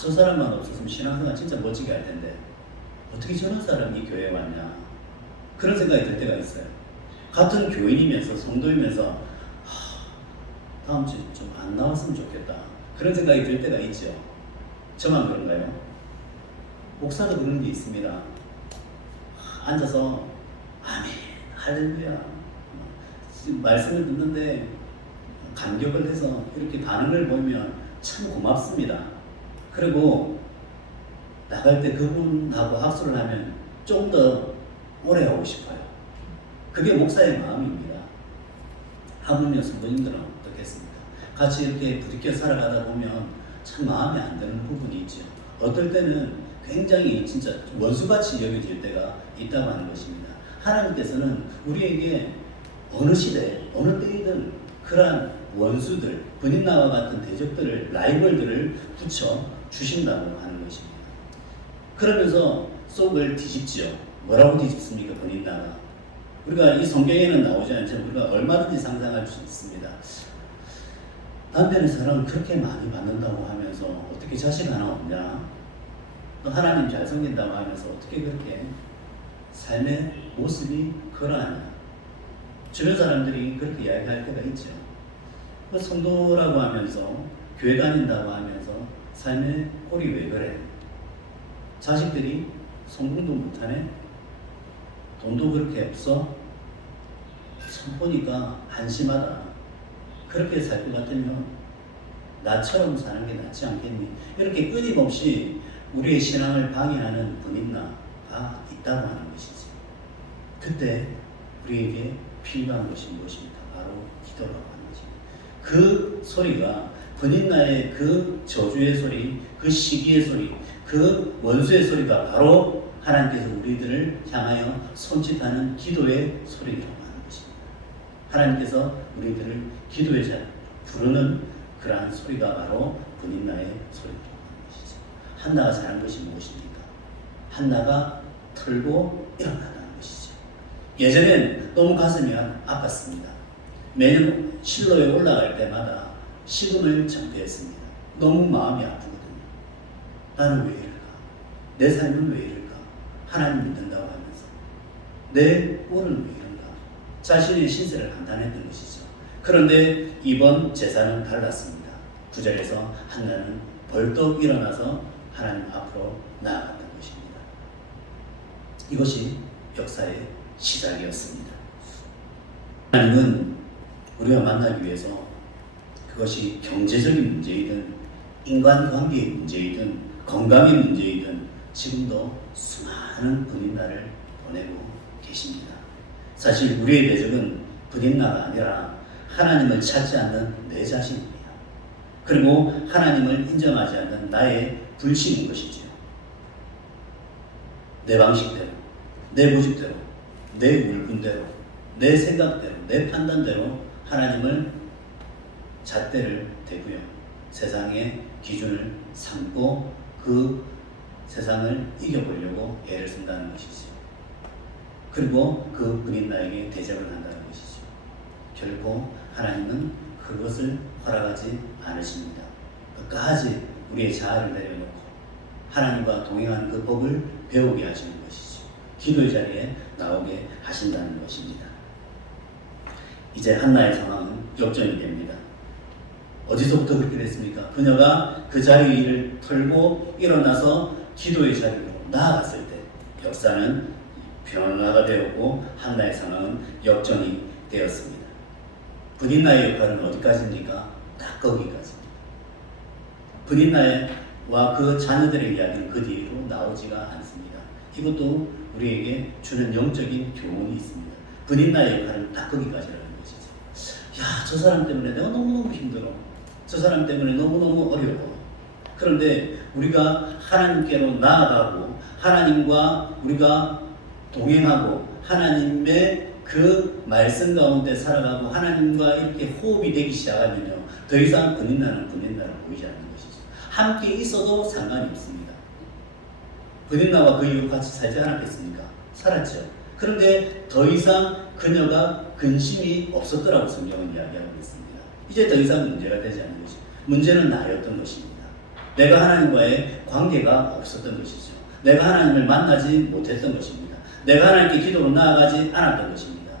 저 사람만 없었으면 신앙생활 진짜 멋지게 할 텐데 어떻게 저런 사람이 이 교회에 왔냐, 그런 생각이 들 때가 있어요. 같은 교인이면서 성도이면서 다음 주에 좀 안 나왔으면 좋겠다, 그런 생각이 들 때가 있죠. 저만 그런가요? 목사도 그런 게 있습니다. 앉아서 아멘, 할렐루야 말씀을 듣는데 감격을 해서 이렇게 반응을 보면 참 고맙습니다. 그리고 나갈 때 그분하고 합수를 하면 좀 더 오래 하고 싶어요. 그게 목사의 마음입니다. 하물며 성도님들은 어떻겠습니까? 같이 이렇게 부딪혀 살아가다 보면 참 마음에 안 드는 부분이 있죠. 어떨 때는 굉장히 진짜 원수같이 여겨질 때가 있다고 하는 것입니다. 하나님께서는 우리에게 어느 시대, 어느 때이든 그러한 원수들, 분인나와 같은 대적들을, 라이벌들을 붙여 주신다고 하는 것입니다. 그러면서 속을 뒤집지요. 뭐라고 뒤집습니까? 분인나가. 우리가 이 성경에는 나오지 않지만 우리가 얼마든지 상상할 수 있습니다. 남편의 사랑을 그렇게 많이 받는다고 하면서 어떻게 자식 하나 없냐? 또 하나님 잘 섬긴다고 하면서 어떻게 그렇게 삶의 모습이 그러하냐? 주변 사람들이 그렇게 이야기할 때가 있죠. 성도라고 하면서 교회 다닌다고 하면서 삶의 꼴이 왜 그래? 자식들이 성공도 못하네? 돈도 그렇게 없어? 참 보니까 한심하다. 그렇게 살 것 같으면 나처럼 사는 게 낫지 않겠니? 이렇게 끊임없이 우리의 신앙을 방해하는 분인나가 있다고 하는 것이지. 그때 우리에게 필요한 것이 무엇입니까? 바로 기도라고 하는 것입니다. 그 소리가 분인나의 그 저주의 소리, 그 시기의 소리, 그 원수의 소리가 바로 하나님께서 우리들을 향하여 손짓하는 기도의 소리라고 하는 것입니다. 하나님께서 우리들을 기도의 자리 부르는 그러한 소리가 바로 분인나의 소리라고 하는 것이죠. 한나가 잘한 것이 무엇입니까? 한나가 털고 일어나는 것이죠. 예전엔 너무 가슴이 아팠습니다. 매년 실로에 올라갈 때마다 식음을 전폐했습니다. 너무 마음이 아프거든요. 나는 왜 이럴까? 내 삶은 왜 이럴까? 하나님 믿는다고 하면서 내 꼴은 왜 이런가? 자신의 신세를 감탄했던 것이죠. 그런데 이번 제사는 달랐습니다. 9절에서 한나는 벌떡 일어나서 하나님 앞으로 나아갔던 것입니다. 이것이 역사의 시작이었습니다. 하나님은 우리가 만나기 위해서 그것이 경제적인 문제이든 인간관계의 문제이든 건강의 문제이든 지금도 수많은 분인나를 보내고 계십니다. 사실 우리의 대적은 불인나가 아니라 하나님을 찾지 않는 내 자신입니다. 그리고 하나님을 인정하지 않는 나의 불신인 것이지요. 내 방식대로, 내 고집대로, 내 울분대로, 내 생각대로, 내 판단대로 하나님을 잣대를 대고요. 세상의 기준을 삼고 그 세상을 이겨보려고 애를 쓴다는 것이죠. 그리고 그 불인나에게 대적을 한다는 것이죠. 결코 하나님은 그것을 허락하지 않으십니다. 끝까지 우리의 자아를 내려놓고 하나님과 동행하는 그 법을 배우게 하시는 것이죠. 기도의 자리에 나오게 하신다는 것입니다. 이제 한나의 상황은 역전이 됩니다. 어디서부터 그렇게 됐습니까? 그녀가 그 자리를 털고 일어나서 기도의 자리로 나아갔을 때 역사는 변화가 되었고 한나의 상황은 역전이 되었습니다. 브딘나의 역할은 어디까지입니까? 딱 거기까지입니다. 브딘나와 그 자녀들의 이야기는 그 뒤로 나오지가 않습니다. 이것도 우리에게 주는 영적인 교훈이 있습니다. 브딘나의 역할은 딱 거기까지라는 것이죠. 야, 저 사람 때문에 내가 너무너무 힘들어. 저 사람 때문에 너무너무 어려워. 그런데 우리가 하나님께로 나아가고 하나님과 우리가 동행하고 하나님의 그 말씀 가운데 살아가고 하나님과 이렇게 호흡이 되기 시작하면요, 더 이상 브딘나는 보이지 않는 것이죠. 함께 있어도 상관이 없습니다. 브딘나와 그 이후 같이 살지 않았겠습니까? 살았죠. 그런데 더 이상 그녀가 근심이 없었더라고 성경은 이야기하고 있습니다. 이제 더 이상 문제가 되지 않는 것이죠. 문제는 나였던 것입니다. 내가 하나님과의 관계가 없었던 것이죠. 내가 하나님을 만나지 못했던 것입니다. 내가 하나님께 기도로 나아가지 않았던 것입니다.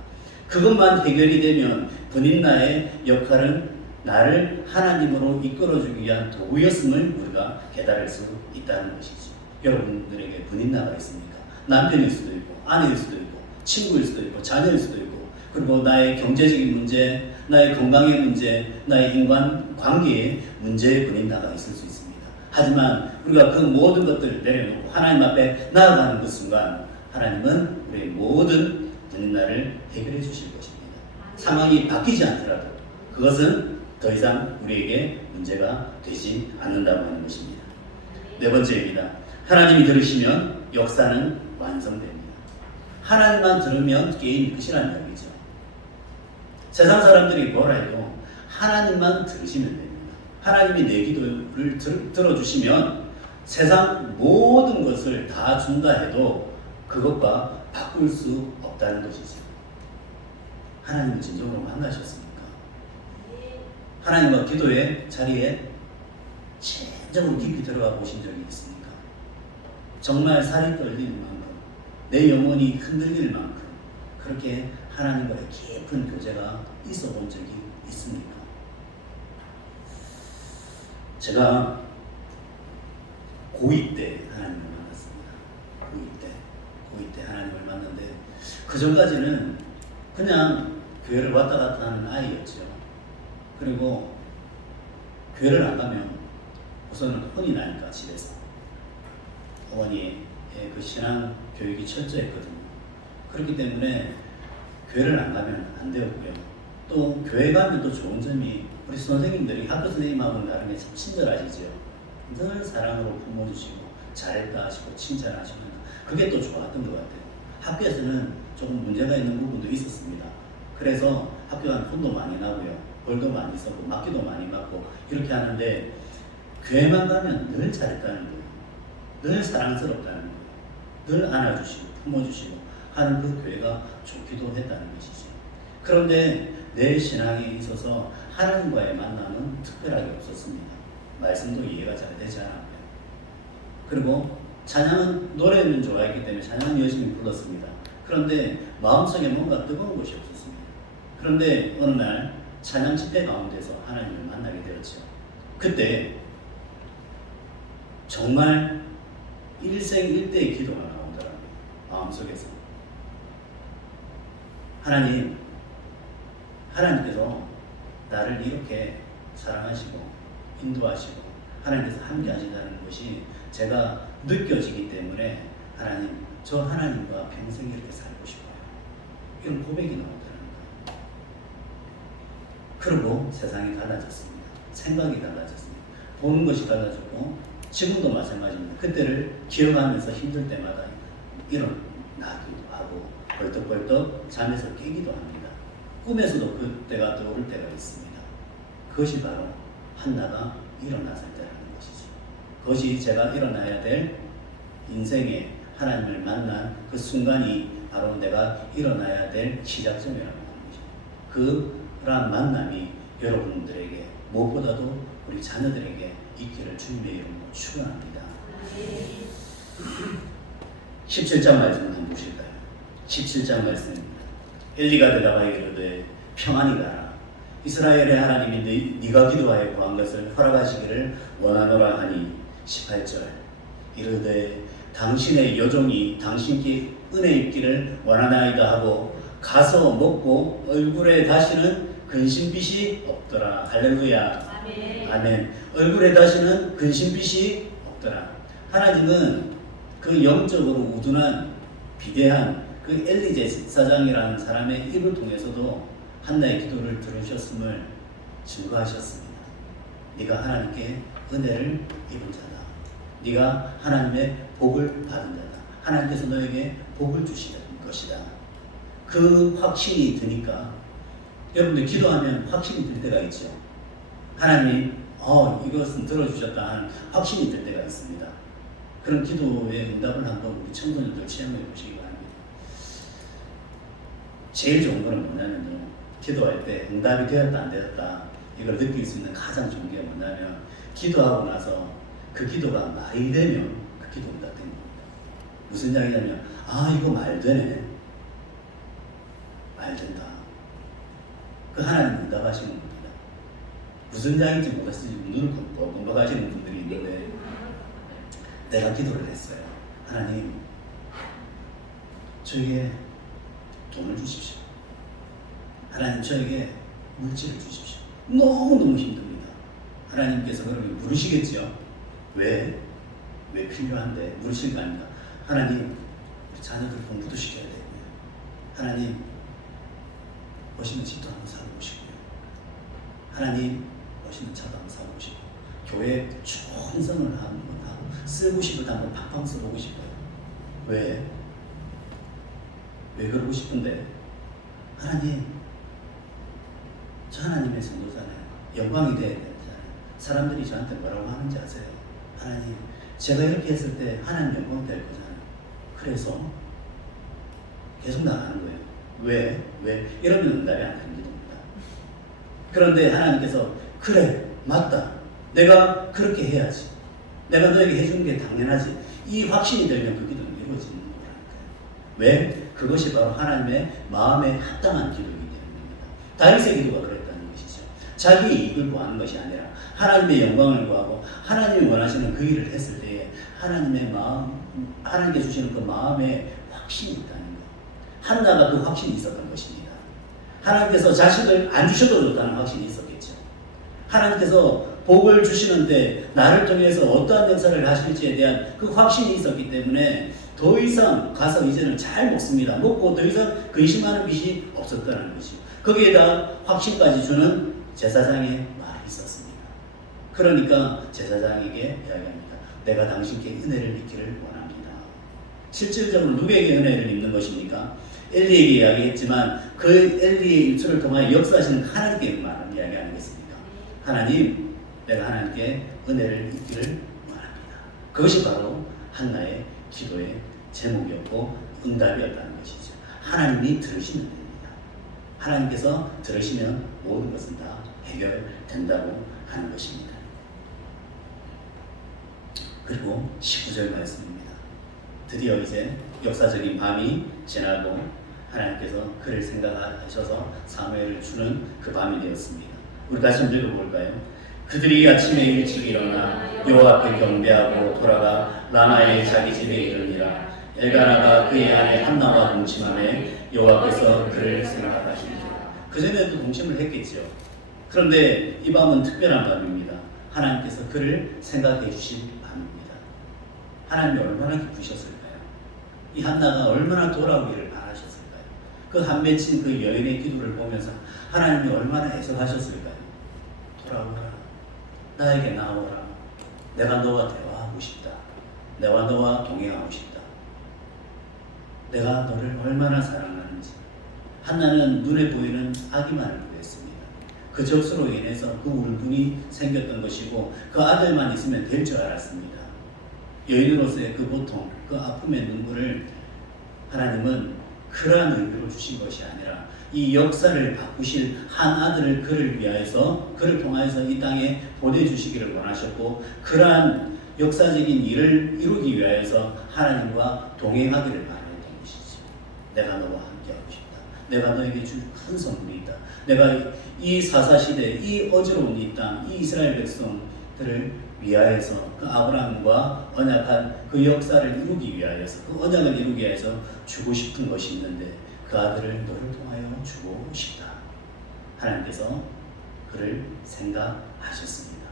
그것만 해결이 되면 브딘나의 역할은 나를 하나님으로 이끌어주기 위한 도구였음을 우리가 깨달을 수 있다는 것이죠. 여러분들에게 브딘나가 있습니까? 남편일 수도 있고 아내일 수도 있고 친구일 수도 있고 자녀일 수도 있고 그리고 나의 경제적인 문제, 나의 건강의 문제, 나의 인간 관계의 문제에 브딘나가 있을 수 있습니다. 하지만 우리가 그 모든 것들을 내려놓고 하나님 앞에 나아가는 그 순간 하나님은 우리의 모든 브딘나를 해결해 주실 것입니다. 상황이 바뀌지 않더라도 그것은 더 이상 우리에게 문제가 되지 않는다고 하는 것입니다. 네 번째입니다. 하나님이 들으시면 역사는 완성됩니다. 하나님만 들으면 게임이 끝이라는 이야기죠. 세상 사람들이 뭐라 해도 하나님만 들으시면 됩니다. 하나님이 내 기도를 들어주시면 세상 모든 것을 다 준다 해도 그것과 바꿀 수 없다는 것이죠. 하나님을 진정으로 만나셨습니까? 하나님과 기도의 자리에 진정으로 깊이 들어가 보신 적이 있습니까? 정말 살이 떨리는 만큼 내 영혼이 흔들릴 만큼 그렇게 하나님과의 깊은 교제가 있어 본 적이 있습니까? 제가 고2 때 하나님을 만났습니다. 고2 때 하나님을 만났는데 그 전까지는 그냥 교회를 왔다 갔다 하는 아이였죠. 그리고 교회를 안 가면 우선은 혼이 나니까 집에서 어머니의 그 신앙 교육이 철저했거든요. 그렇기 때문에 교회를 안 가면 안 되었고요. 또 교회 가면 또 좋은 점이 우리 선생님들이 학교 선생님하고는 다르게 참 친절하시죠. 늘 사랑으로 품어주시고 잘했다 하시고 칭찬하시고 그게 또 좋았던 것 같아요. 학교에서는 조금 문제가 있는 부분도 있었습니다. 그래서 학교 가면 혼도 많이 나고요. 벌도 많이 써고 맞기도 많이 맞고 이렇게 하는데 교회만 가면 늘 잘했다는 거예요. 늘 사랑스럽다는 거예요. 늘 안아주시고 품어주시고 하는 그 교회가 좋기도 했다는 것이죠. 그런데 내 신앙에 있어서 하나님과의 만남은 특별하게 없었습니다. 말씀도 이해가 잘 되지 않았고요. 그리고 찬양은 노래는 좋아했기 때문에 찬양은 열심히 불렀습니다. 그런데 마음속에 뭔가 뜨거운 것이 없었습니다. 그런데 어느 날 찬양 집회 가운데서 하나님을 만나게 되었죠. 그때 정말 일생일대의 기도가 나오더라고요. 마음속에서. 하나님께서 나를 이렇게 사랑하시고 인도하시고 하나님께서 함께 하신다는 것이 제가 느껴지기 때문에 하나님, 저 하나님과 평생 이렇게 살고 싶어요. 이런 고백이 나오더라는 거예요. 그리고 세상이 달라졌습니다. 생각이 달라졌습니다. 보는 것이 달라졌고 지금도 마찬가지입니다. 그때를 기억하면서 힘들 때마다 일어나기도 하고 벌떡벌떡 잠에서 깨기도 합니다. 꿈에서도 그때가 떠오를 때가 있습니다. 그것이 바로 한나가 일어났을 때라는 것이죠. 그것이 제가 일어나야 될 인생의 하나님을 만난 그 순간이 바로 내가 일어나야 될 시작점이라고 하는 것이죠. 그러한 만남이 여러분들에게 무엇보다도 우리 자녀들에게 있기를 주님의 이름으로 축원합니다. 17장 말씀 한번 보실까요? 17장 말씀입니다. 엘리가 대답하여 이르되 평안히 가라. 이스라엘의 하나님이 네가 기도하여 구한 것을 허락하시기를 원하노라 하니 18절 이르되 당신의 여종이 당신께 은혜 있기를 원하나이다 하고 가서 먹고 얼굴에 다시는 근심빛이 없더라. 할렐루야. 아멘. 얼굴에 다시는 근심빛이 없더라. 하나님은 그 영적으로 우둔한 비대한 그 엘리 제사장이라는 사람의 입을 통해서도 한나의 기도를 들으셨음을 증거하셨습니다. 네가 하나님께 은혜를 입은 자다. 네가 하나님의 복을 받은 자다. 하나님께서 너에게 복을 주시는 것이다. 그 확신이 드니까 여러분들 기도하면 확신이 들 때가 있죠. 하나님 이것은 들어주셨다 하는 확신이 들 때가 있습니다. 그런 기도의 응답을 한번 우리 청소년들 체험해 보시기 바랍니다. 제일 좋은 거는 뭐냐면요, 기도할 때 응답이 되었다 안 되었다 이걸 느낄 수 있는 가장 좋은 게 뭐냐면 기도하고 나서 그 기도가 말이 되면 그 기도 응답된 겁니다. 무슨 이야기냐면 이거 말 되네, 말 된다. 그 하나님 응답하시는 겁니다. 무슨 이야기인지 모르겠어요. 눈을 금방 하시는 분들이 있는데 내가 기도를 했어요. 하나님, 저에게 돈을 주십시오. 하나님, 저에게 물질을 주십시오. 너무너무 힘듭니다. 하나님께서 그러면 물으시겠죠. 왜 필요한데 물으실 거 아닙니까? 하나님, 우리 자녀들 공부도 시켜야 되고요. 하나님, 멋있는 집도 한번 사고 오시고요. 하나님, 멋있는 차도 한번 사고 오시고, 교회 충성을 한번 하고 쓰고 싶을 때 한번 팡팡 써보고 싶어요. 왜 그러고 싶은데, 하나님, 저 하나님의 성도잖아요. 영광이 돼야 되잖아요. 사람들이 저한테 뭐라고 하는지 아세요? 하나님, 제가 이렇게 했을 때 하나님 영광 될 거잖아요. 그래서 계속 나가는 거예요. 왜? 이러면 응답이 안 되는 겁니다. 그런데 하나님께서 그래, 맞다. 내가 그렇게 해야지. 내가 너에게 해주는 게 당연하지. 이 확신이 들면 그 기도는 이루어지는 거라니까요. 왜? 그것이 바로 하나님의 마음에 합당한 기도이기 때문입니다. 다윗의 기도가 그랬다는 것이죠. 자기 이익을 구하는 것이 아니라 하나님의 영광을 구하고 하나님이 원하시는 그 일을 했을 때에 하나님의 마음, 하나님께 주시는 그 마음에 확신이 있다는 것. 한나가 그 확신이 있었던 것입니다. 하나님께서 자식을 안 주셔도 좋다는 확신이 있었겠죠. 하나님께서 복을 주시는데 나를 통해서 어떠한 역사를 하실지에 대한 그 확신이 있었기 때문에 더 이상 가서 이제는 잘 먹습니다. 먹고 더 이상 근심하는 빛이 없었다는 것이죠. 거기에다 확신까지 주는 제사장의 말이 있었습니다. 그러니까 제사장에게 이야기합니다. 내가 당신께 은혜를 입기를 원합니다. 실질적으로 누구에게 은혜를 입는 것입니까? 엘리에게 이야기했지만 그 엘리의 일처를 통하여 역사하시는 하나님께 말을 이야기하는 것입니다. 하나님, 내가 하나님께 은혜를 입기를 원합니다. 그것이 바로 한나의 기도의 제목이었고 응답이었다는 것이죠. 하나님이 들으시면 됩니다. 하나님께서 들으시면 모든 것은 다 해결된다고 하는 것입니다. 그리고 19절 말씀입니다. 드디어 이제 역사적인 밤이 지나고 하나님께서 그를 생각하셔서 사무엘을 주는 그 밤이 되었습니다. 우리 다시 한번 읽어볼까요? 그들이 아침에 일찍 일어나 여호와 앞에 경배하고 돌아가 라마의 자기 집에 이르니라. 엘가나가 그의 아내 한나와 동침하매 여호와께서 그를 생각하시니라. 그전에도 동침을 했겠죠. 그런데 이 밤은 특별한 밤입니다. 하나님께서 그를 생각해 주신 밤입니다. 하나님이 얼마나 기쁘셨을까요? 이 한나가 얼마나 돌아오기를 바라셨을까요? 그 한 맺힌 그 여인의 기도를 보면서 하나님이 얼마나 애석하셨을까요? 돌아오라. 나에게 나오라. 내가 너와 대화하고 싶다. 내가 너와 동행하고 싶다. 내가 너를 얼마나 사랑하는지. 한나는 눈에 보이는 아기만을 구했습니다. 그 적수로 인해서 그 울분이 생겼던 것이고 그 아들만 있으면 될 줄 알았습니다. 여인으로서의 그 고통, 그 아픔의 눈물을 하나님은 그러한 의미로 주신 것이 아니라 이 역사를 바꾸실 한 아들을 그를 위하여서 그를 통하여서 이 땅에 보내주시기를 원하셨고 그러한 역사적인 일을 이루기 위하여서 하나님과 동행하기를 바라였던 것이죠. 내가 너와 함께하고 싶다. 내가 너에게 줄 큰 선물이 있다. 내가 이 사사시대, 이 어지러운 이 땅, 이 이스라엘 백성들을 위하여서 그 아브라함과 언약한 그 역사를 이루기 위하여서 그 언약을 이루기 위해서 주고 싶은 것이 있는데 그 아들을 너를 통하여 주고 싶다. 하나님께서 그를 생각하셨습니다.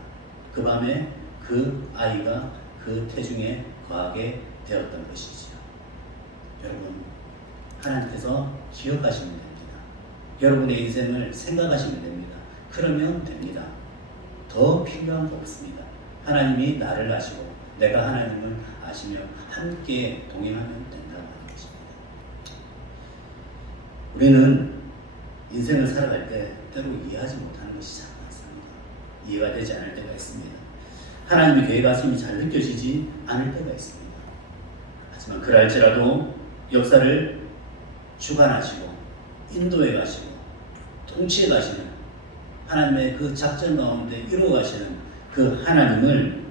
그 밤에 그 아이가 그 태중에 거하게 되었던 것이지요. 여러분, 하나님께서 기억하시면 됩니다. 여러분의 인생을 생각하시면 됩니다. 그러면 됩니다. 더 필요한 거 없습니다. 하나님이 나를 아시고 내가 하나님을 아시며 함께 동행하면 된다는 것입니다. 우리는 인생을 살아갈 때 때로 이해하지 못하는 것이 참 많습니다. 이해가 되지 않을 때가 있습니다. 하나님의 계획하심이 잘 느껴지지 않을 때가 있습니다. 하지만 그럴지라도 역사를 주관하시고 인도해 가시고 통치해 가시는 하나님의 그 작전 가운데 이루어 가시는 그 하나님을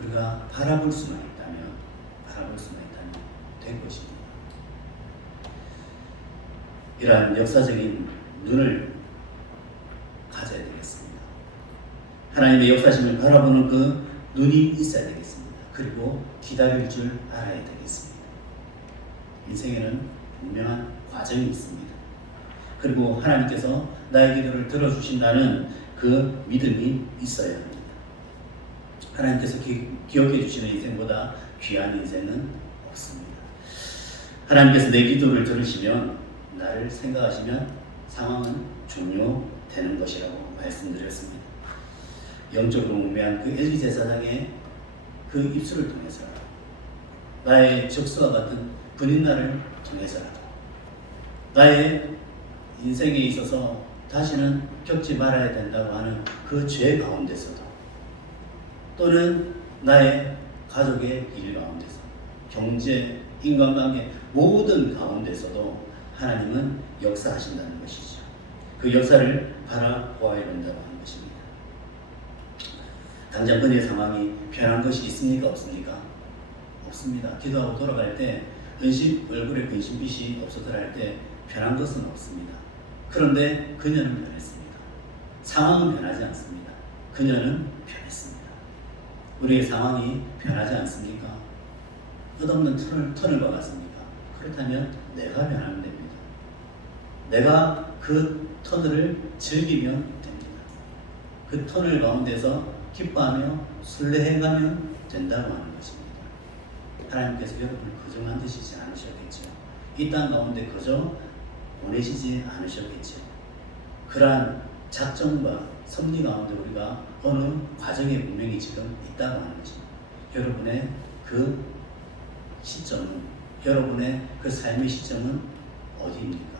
우리가 바라볼 수만 있다면 된 것입니다. 이러한 역사적인 눈을 가져야 되겠습니다. 하나님의 역사심을 바라보는 그 눈이 있어야 되겠습니다. 그리고 기다릴 줄 알아야 되겠습니다. 인생에는 분명한 과정이 있습니다. 그리고 하나님께서 나의 기도를 들어주신다는 그 믿음이 있어야 합니다. 하나님께서 기억해 주시는 인생보다 귀한 인생은 없습니다. 하나님께서 내 기도를 들으시면 나를 생각하시면 상황은 종료되는 것이라고 말씀드렸습니다. 영적으로 우매한 그 엘리 제사장의 그 입술을 통해서라도 나의 적수와 같은 분인날을 통해서라도 나의 인생에 있어서 다시는 겪지 말아야 된다고 하는 그 죄 가운데서도 또는 나의 가족의 일 가운데서 경제, 인간관계 모든 가운데서도 하나님은 역사하신다는 것이죠. 그 역사를 바라보아야 된다고 하는 것입니다. 당장 그의 상황이 변한 것이 있습니까? 없습니까? 없습니다. 기도하고 돌아갈 때 얼굴에 근심빛이 없어더라 할 때 변한 것은 없습니다. 그런데 그녀는 변했습니다. 상황은 변하지 않습니다. 그녀는 변했습니다. 우리의 상황이 변하지 않습니까? 끝없는 터널과 같습니까? 그렇다면 내가 변하면 됩니다. 내가 그 터널을 즐기면 됩니다. 그 터널 가운데서 기뻐하며 순례해가면 된다고 하는 것입니다. 하나님께서 여러분을 그저 만드시지 않으셨겠죠. 이 땅 가운데 그저 보내시지 않으셨겠죠. 그러한 작정과 섭리 가운데 우리가 어느 과정에 분명히 지금 있다고 하는 것입니다. 여러분의 그 시점은, 여러분의 그 삶의 시점은 어디입니까?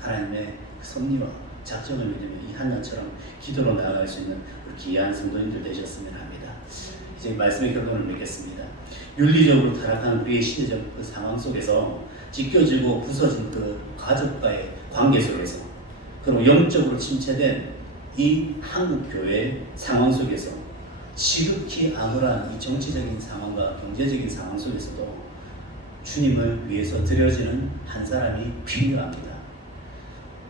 하나님의 그 섭리와 작정을 믿으며 이 한나처럼 기도로 나아갈 수 있는 우리 귀한 성도님들 되셨으면 합니다. 이제 말씀의 결론을 맺겠습니다. 윤리적으로 타락한 우리의 시대적 그 상황 속에서 찢겨지고 부서진 그 가족과의 관계 속에서 그리고 영적으로 침체된 이 한국 교회 상황 속에서 지극히 암울한 이 정치적인 상황과 경제적인 상황 속에서도 주님을 위해서 드려지는 한 사람이 필요합니다.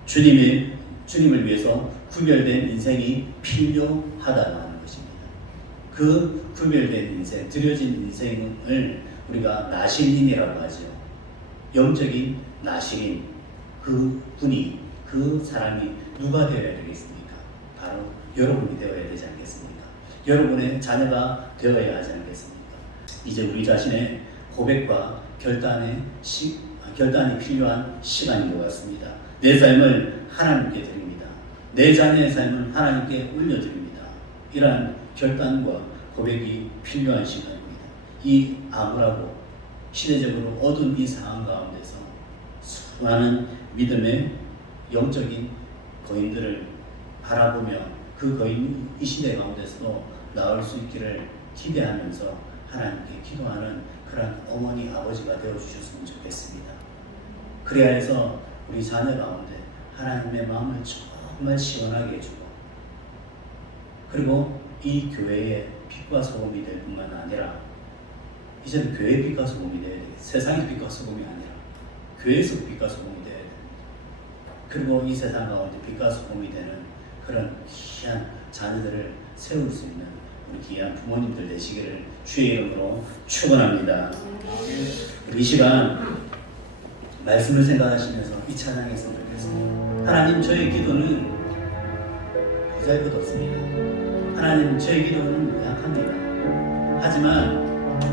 주님을 위해서 구별된 인생이 필요하다고 하는 것입니다. 그 구별된 인생, 드려진 인생을 우리가 나실인이라고 하죠. 영적인 나실인, 그 분이, 그 사람이 누가 되어야 되겠습니까? 바로 여러분이 되어야 되지 않겠습니까? 여러분의 자녀가 되어야 하지 않겠습니까? 이제 우리 자신의 고백과 결단의 결단이 필요한 시간인 것 같습니다. 내 삶을 하나님께 드립니다. 내 자녀의 삶을 하나님께 올려드립니다. 이러한 결단과 고백이 필요한 시간입니다. 이 암울하고 시대적으로 어두운 이 상황 가운데서 수많은 믿음의 영적인 거인들을 바라보며 그 거인 이 시대 가운데서도 나올 수 있기를 기대하면서 하나님께 기도하는 그런 어머니 아버지가 되어주셨으면 좋겠습니다. 그래야 해서 우리 자녀 가운데 하나님의 마음을 정말 시원하게 해주고, 그리고 이 교회의 빛과 소금이 될 뿐만 아니라 이제는 교회의 빛과 소금이 되어야 돼요. 세상의 빛과 소금이 아니라 교회에서 빛과 소금이 되어야 돼요. 그리고 이 세상 가운데 빛과 소금이 되는 그런 귀한 자녀들을 세울 수 있는 우리 귀한 부모님들 되시기를 주의 이름으로 축원합니다. 이 시간 말씀을 생각하시면서 이 찬양했으면 좋겠습니다. 하나님, 저의 기도는 보잘것 없습니다. 하나님, 저의 기도는 약합니다. 하지만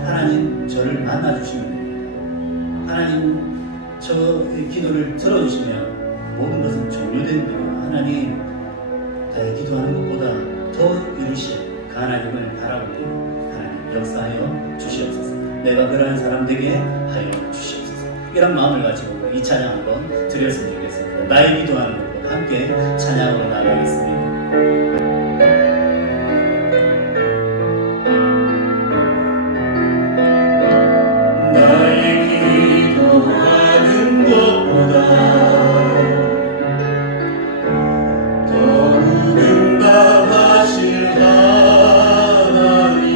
하나님, 저를 만나주시면 됩니다. 하나님, 저의 기도를 들어주시면 모든 것은 종료됩니다. 하나님, 나의 기도하는 것보다 더 이루실 그 하나님을 바라보고 하나님 역사하여 주시옵소서. 내가 그러한 사람 되게 하여 주시옵소서. 이런 마음을 가지고 이 찬양 한번 드렸으면 좋겠습니다. 나의 기도하는 것보다 함께 찬양으로 나가겠습니다. 나의 기도하는 것보다 더 응답하실 하나님,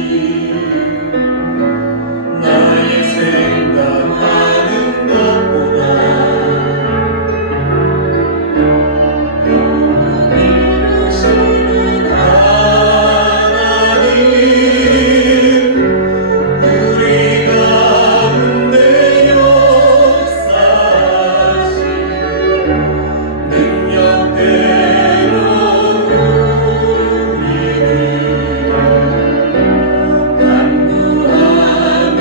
나의 생각하는 것보다 더 이루시는 하나님, 우리 가운데 역사하신 능력대로 우리를 간구함을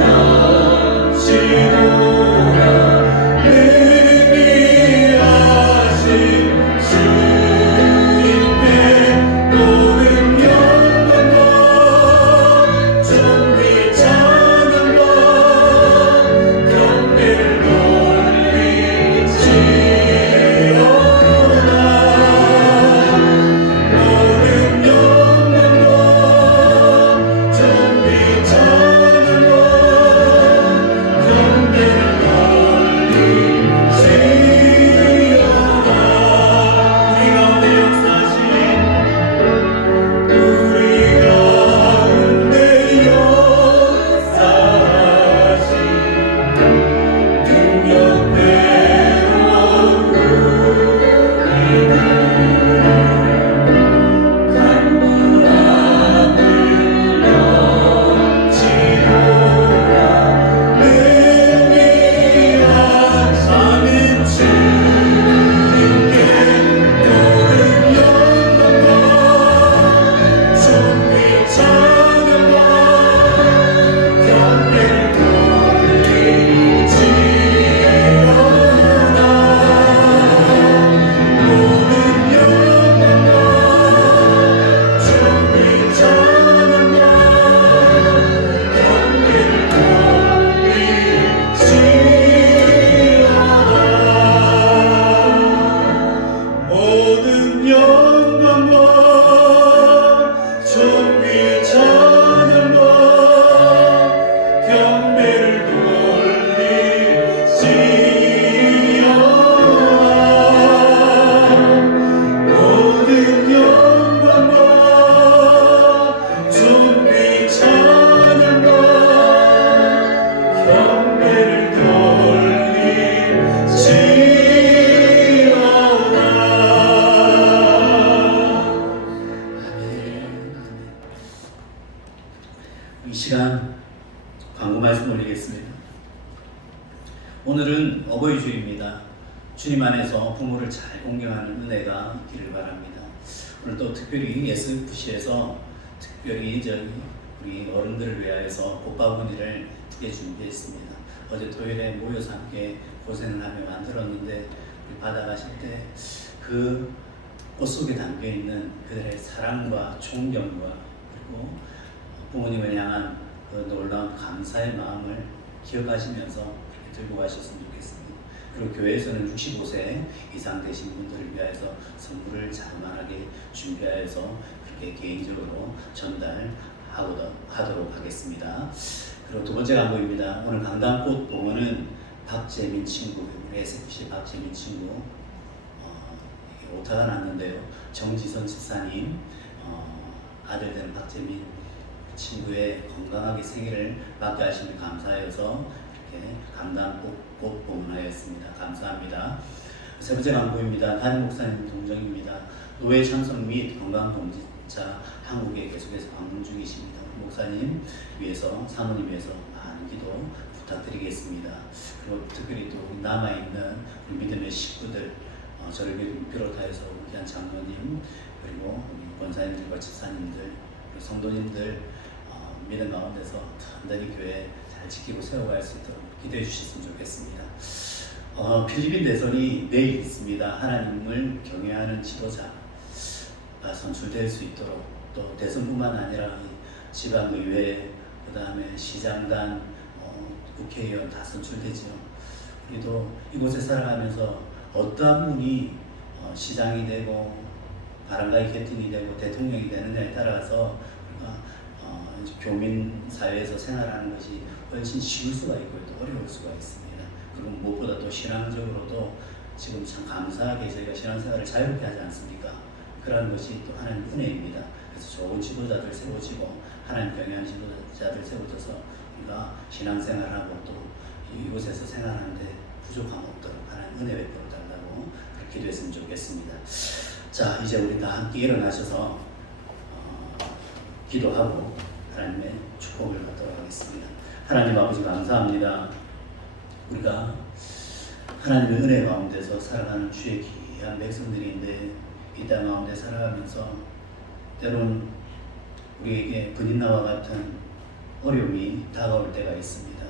여시노라. 능히하신 주님께 모든 영광과 존귀 찬양과 경배를 돌리지어다. 모든 영광과 존귀 찬양과 경배를 돌리지어다. 우리 가운데 역사하신 능력대로 우리를 간구함을 여시노라. 능히하사는 주님께 모든 영광과 존귀 찬양과 경배를 돌리지어다. 모든 영광과 존귀 찬양과 경배를 돌리지어다. 모든 영광과 존귀 찬양과 경배를 돌리지어다. 모든 영광과 존귀 찬양과 경배를 돌리지어다. 이 시간 광고 말씀 올리겠습니다. 오늘은 어버이 주일입니다. 주님 안에서 부모를 잘 공경하는 은혜가 있기를 바랍니다. 오늘 또 특별히 SFC에서 특별히 우리 어른들을 위하여서 복바구니를 크게 준비했습니다. 어제 토요일에 모여서 함께 고생을 하며 만들었는데 우리 받아가실 때 그 꽃 속에 담겨 있는 그들의 사랑과 존경과 그리고 부모님을 향한 그 놀라운 감사의 마음을 기억하시면서 그렇게 들고 가셨으면 좋겠습니다. 그리고 교회에서는 65세 이상 되신 분들을 위하여서 선물을 자그마하게 준비하여서 그렇게 개인적으로 전달하도록 하겠습니다. 그리고 두 번째 강구입니다. 오늘 강단꽃 봉헌은 박재민 친구, 우리 SFC 박재민 친구 오타가 났는데요. 정지선 집사님 아들 되는 박재민 친구의 건강하게 생일을 맞게 하시면 감사해서 이렇게 강단꽃 봉헌하였습니다. 감사합니다. 세 번째 강구입니다. 담임 목사님 동정입니다. 노회 참석 및 건강검진차 한국에 계속해서 방문 중이십니다. 목사님 위해서 사모님 위해서 많은 기도 부탁드리겠습니다. 그리고 특별히 또 남아있는 우리 믿음의 식구들 저를 비롯하여서 귀한 장로님 그리고 우리 권사님들과 집사님들 그리고 성도님들 믿음 가운데서 단단히 교회 잘 지키고 세워갈 수 있도록 기도해 주셨으면 좋겠습니다. 필리핀 대선이 내일 있습니다. 하나님을 경외하는 지도자가 선출될 수 있도록 또 대선뿐만 아니라 지방의회 그 다음에 시장단 국회의원 다 선출되지요. 우리도 이곳에 살아가면서 어떠한 분이 시장이 되고 바람가이 개통이 되고 대통령이 되느냐에 따라서 우리가 교민 사회에서 생활하는 것이 훨씬 쉬울 수가 있고 또 어려울 수가 있습니다. 그리고 무엇보다 또 신앙적으로도 지금 참 감사하게 저희가 신앙생활을 자유롭게 하지 않습니까? 그러한 것이 또 하나님 은혜입니다. 그래서 좋은 지도자들 세워지고 하나님 경외하는 지도자들 세워져서 우리가 신앙생활하고 또 이곳에서 생활하는데 부족함 없도록 하나님 은혜 베풀어 달라고 그렇게 기도했으면 좋겠습니다. 자, 이제 우리 다 함께 일어나셔서 기도하고 하나님의 축복을 받도록 하겠습니다. 하나님 아버지 감사합니다. 우리가 하나님의 은혜 가운데서 살아가는 주의 귀한 백성들인데 이 땅 가운데 살아가면서 때론 우리에게 분인나와 같은 어려움이 다가올 때가 있습니다.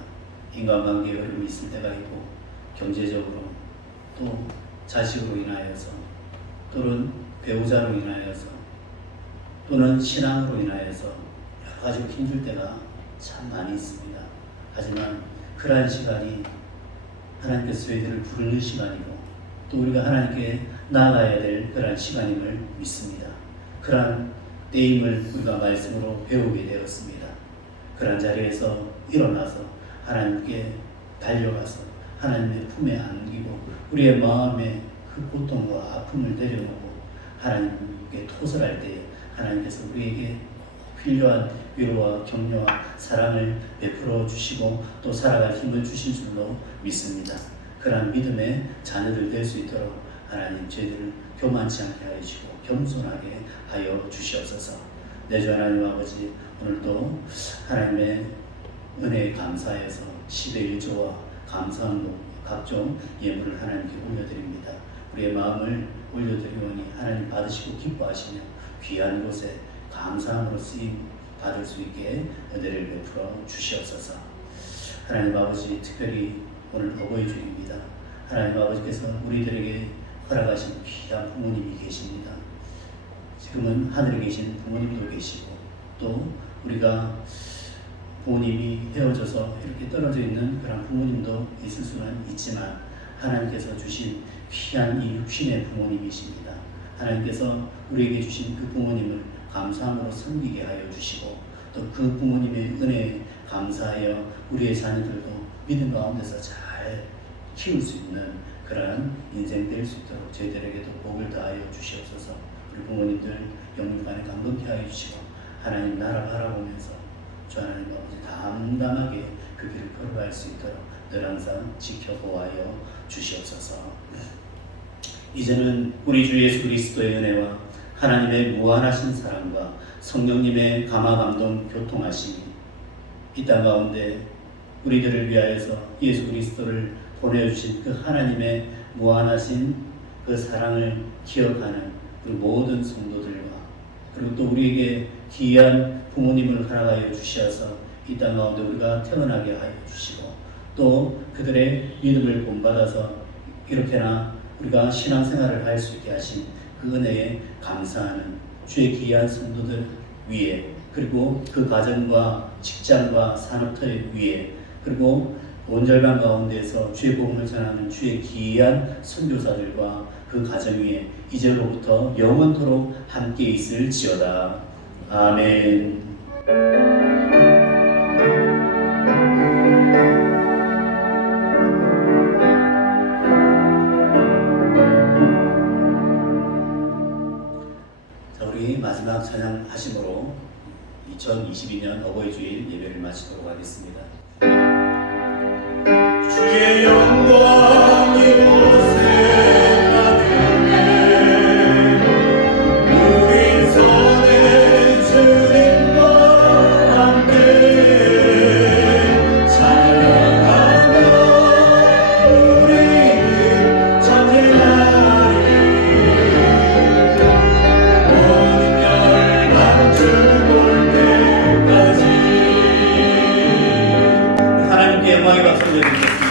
인간관계에 어려움이 있을 때가 있고 경제적으로 또 자식으로 인하여서 또는 배우자로 인하여서 또는 신앙으로 인하여서 여러 가지로 힘들 때가 참 많이 있습니다. 하지만 그러한 시간이 하나님께서 저희들을 부르는 시간이고 또 우리가 하나님께 나아가야 될 그러한 시간임을 믿습니다. 그러한 때임을 우리가 말씀으로 배우게 되었습니다. 그러한 자리에서 일어나서 하나님께 달려가서 하나님의 품에 안기고 우리의 마음에 그 고통과 아픔을 내려놓고 하나님께 토설할 때 하나님께서 우리에게 필요한 위로와 격려와 사랑을 베풀어 주시고 또 살아갈 힘을 주실 줄로 믿습니다. 그러한 믿음의 자녀들 될 수 있도록 하나님 저희들을 교만치 않게 하여 주시고 겸손하게 하여 주시옵소서. 내 주 하나님 아버지 오늘도 하나님의 은혜에 감사해서 10의 1조와 감사함으로 각종 예물을 하나님께 올려드립니다. 우리의 마음을 올려드리오니 하나님 받으시고 기뻐하시며 귀한 곳에 감사함으로 쓰임 받을 수 있게 은혜를 베풀어 주시옵소서. 하나님 아버지 특별히 오늘 어버이 주일입니다. 하나님 아버지께서 우리들에게 허락하신 귀한 부모님이 계십니다. 지금은 하늘에 계신 부모님도 계시고 또 우리가 부모님이 헤어져서 이렇게 떨어져 있는 그런 부모님도 있을 수는 있지만 하나님께서 주신 귀한 이 육신의 부모님이십니다. 하나님께서 우리에게 주신 그 부모님을 감사함으로 섬기게 하여 주시고 또 그 부모님의 은혜에 감사하여 우리의 자녀들도 믿음 가운데서 잘 키울 수 있는 그러한 인생 될 수 있도록 저희들에게도 복을 다하여 주시옵소서. 우리 부모님들 영육간에 감동케 하여 주시고 하나님 나라 바라보면서 주 하나님 아버지 담담하게 그 길을 걸어갈 수 있도록 늘 항상 지켜보아여 주시옵소서. 이제는 우리 주 예수 그리스도의 은혜와 하나님의 무한하신 사랑과 성령님의 감화감동 교통하심이 이 땅 가운데 우리들을 위하여서 예수 그리스도를 보내주신 그 하나님의 무한하신 그 사랑을 기억하는 그 모든 성도들과 그리고 또 우리에게 귀한 부모님을 허락하여 주셔서 이 땅 가운데 우리가 태어나게 하여 주시고 또 그들의 믿음을 본받아서 이렇게나 우리가 신앙생활을 할 수 있게 하신 그 은혜에 감사하는 주의 귀한 성도들 위에 그리고 그 가정과 직장과 산업터 위에 그리고 온 절반 가운데에서 주의 복음을 전하는 주의 귀한 선교사들과 그 가정 위에 이제로부터 영원토록 함께 있을지어다. 아멘. 자, 우리 마지막 찬양 하심으로 2022년 어버이 주일 예배를 마치도록 하겠습니다. 주의 영광이 이곳에 가득해 우리 손에 주님과 함께 찬양하며 우리는 전쟁하리 모든 열방 주볼 때까지 하나님께 영광의 박수 드리겠습니다.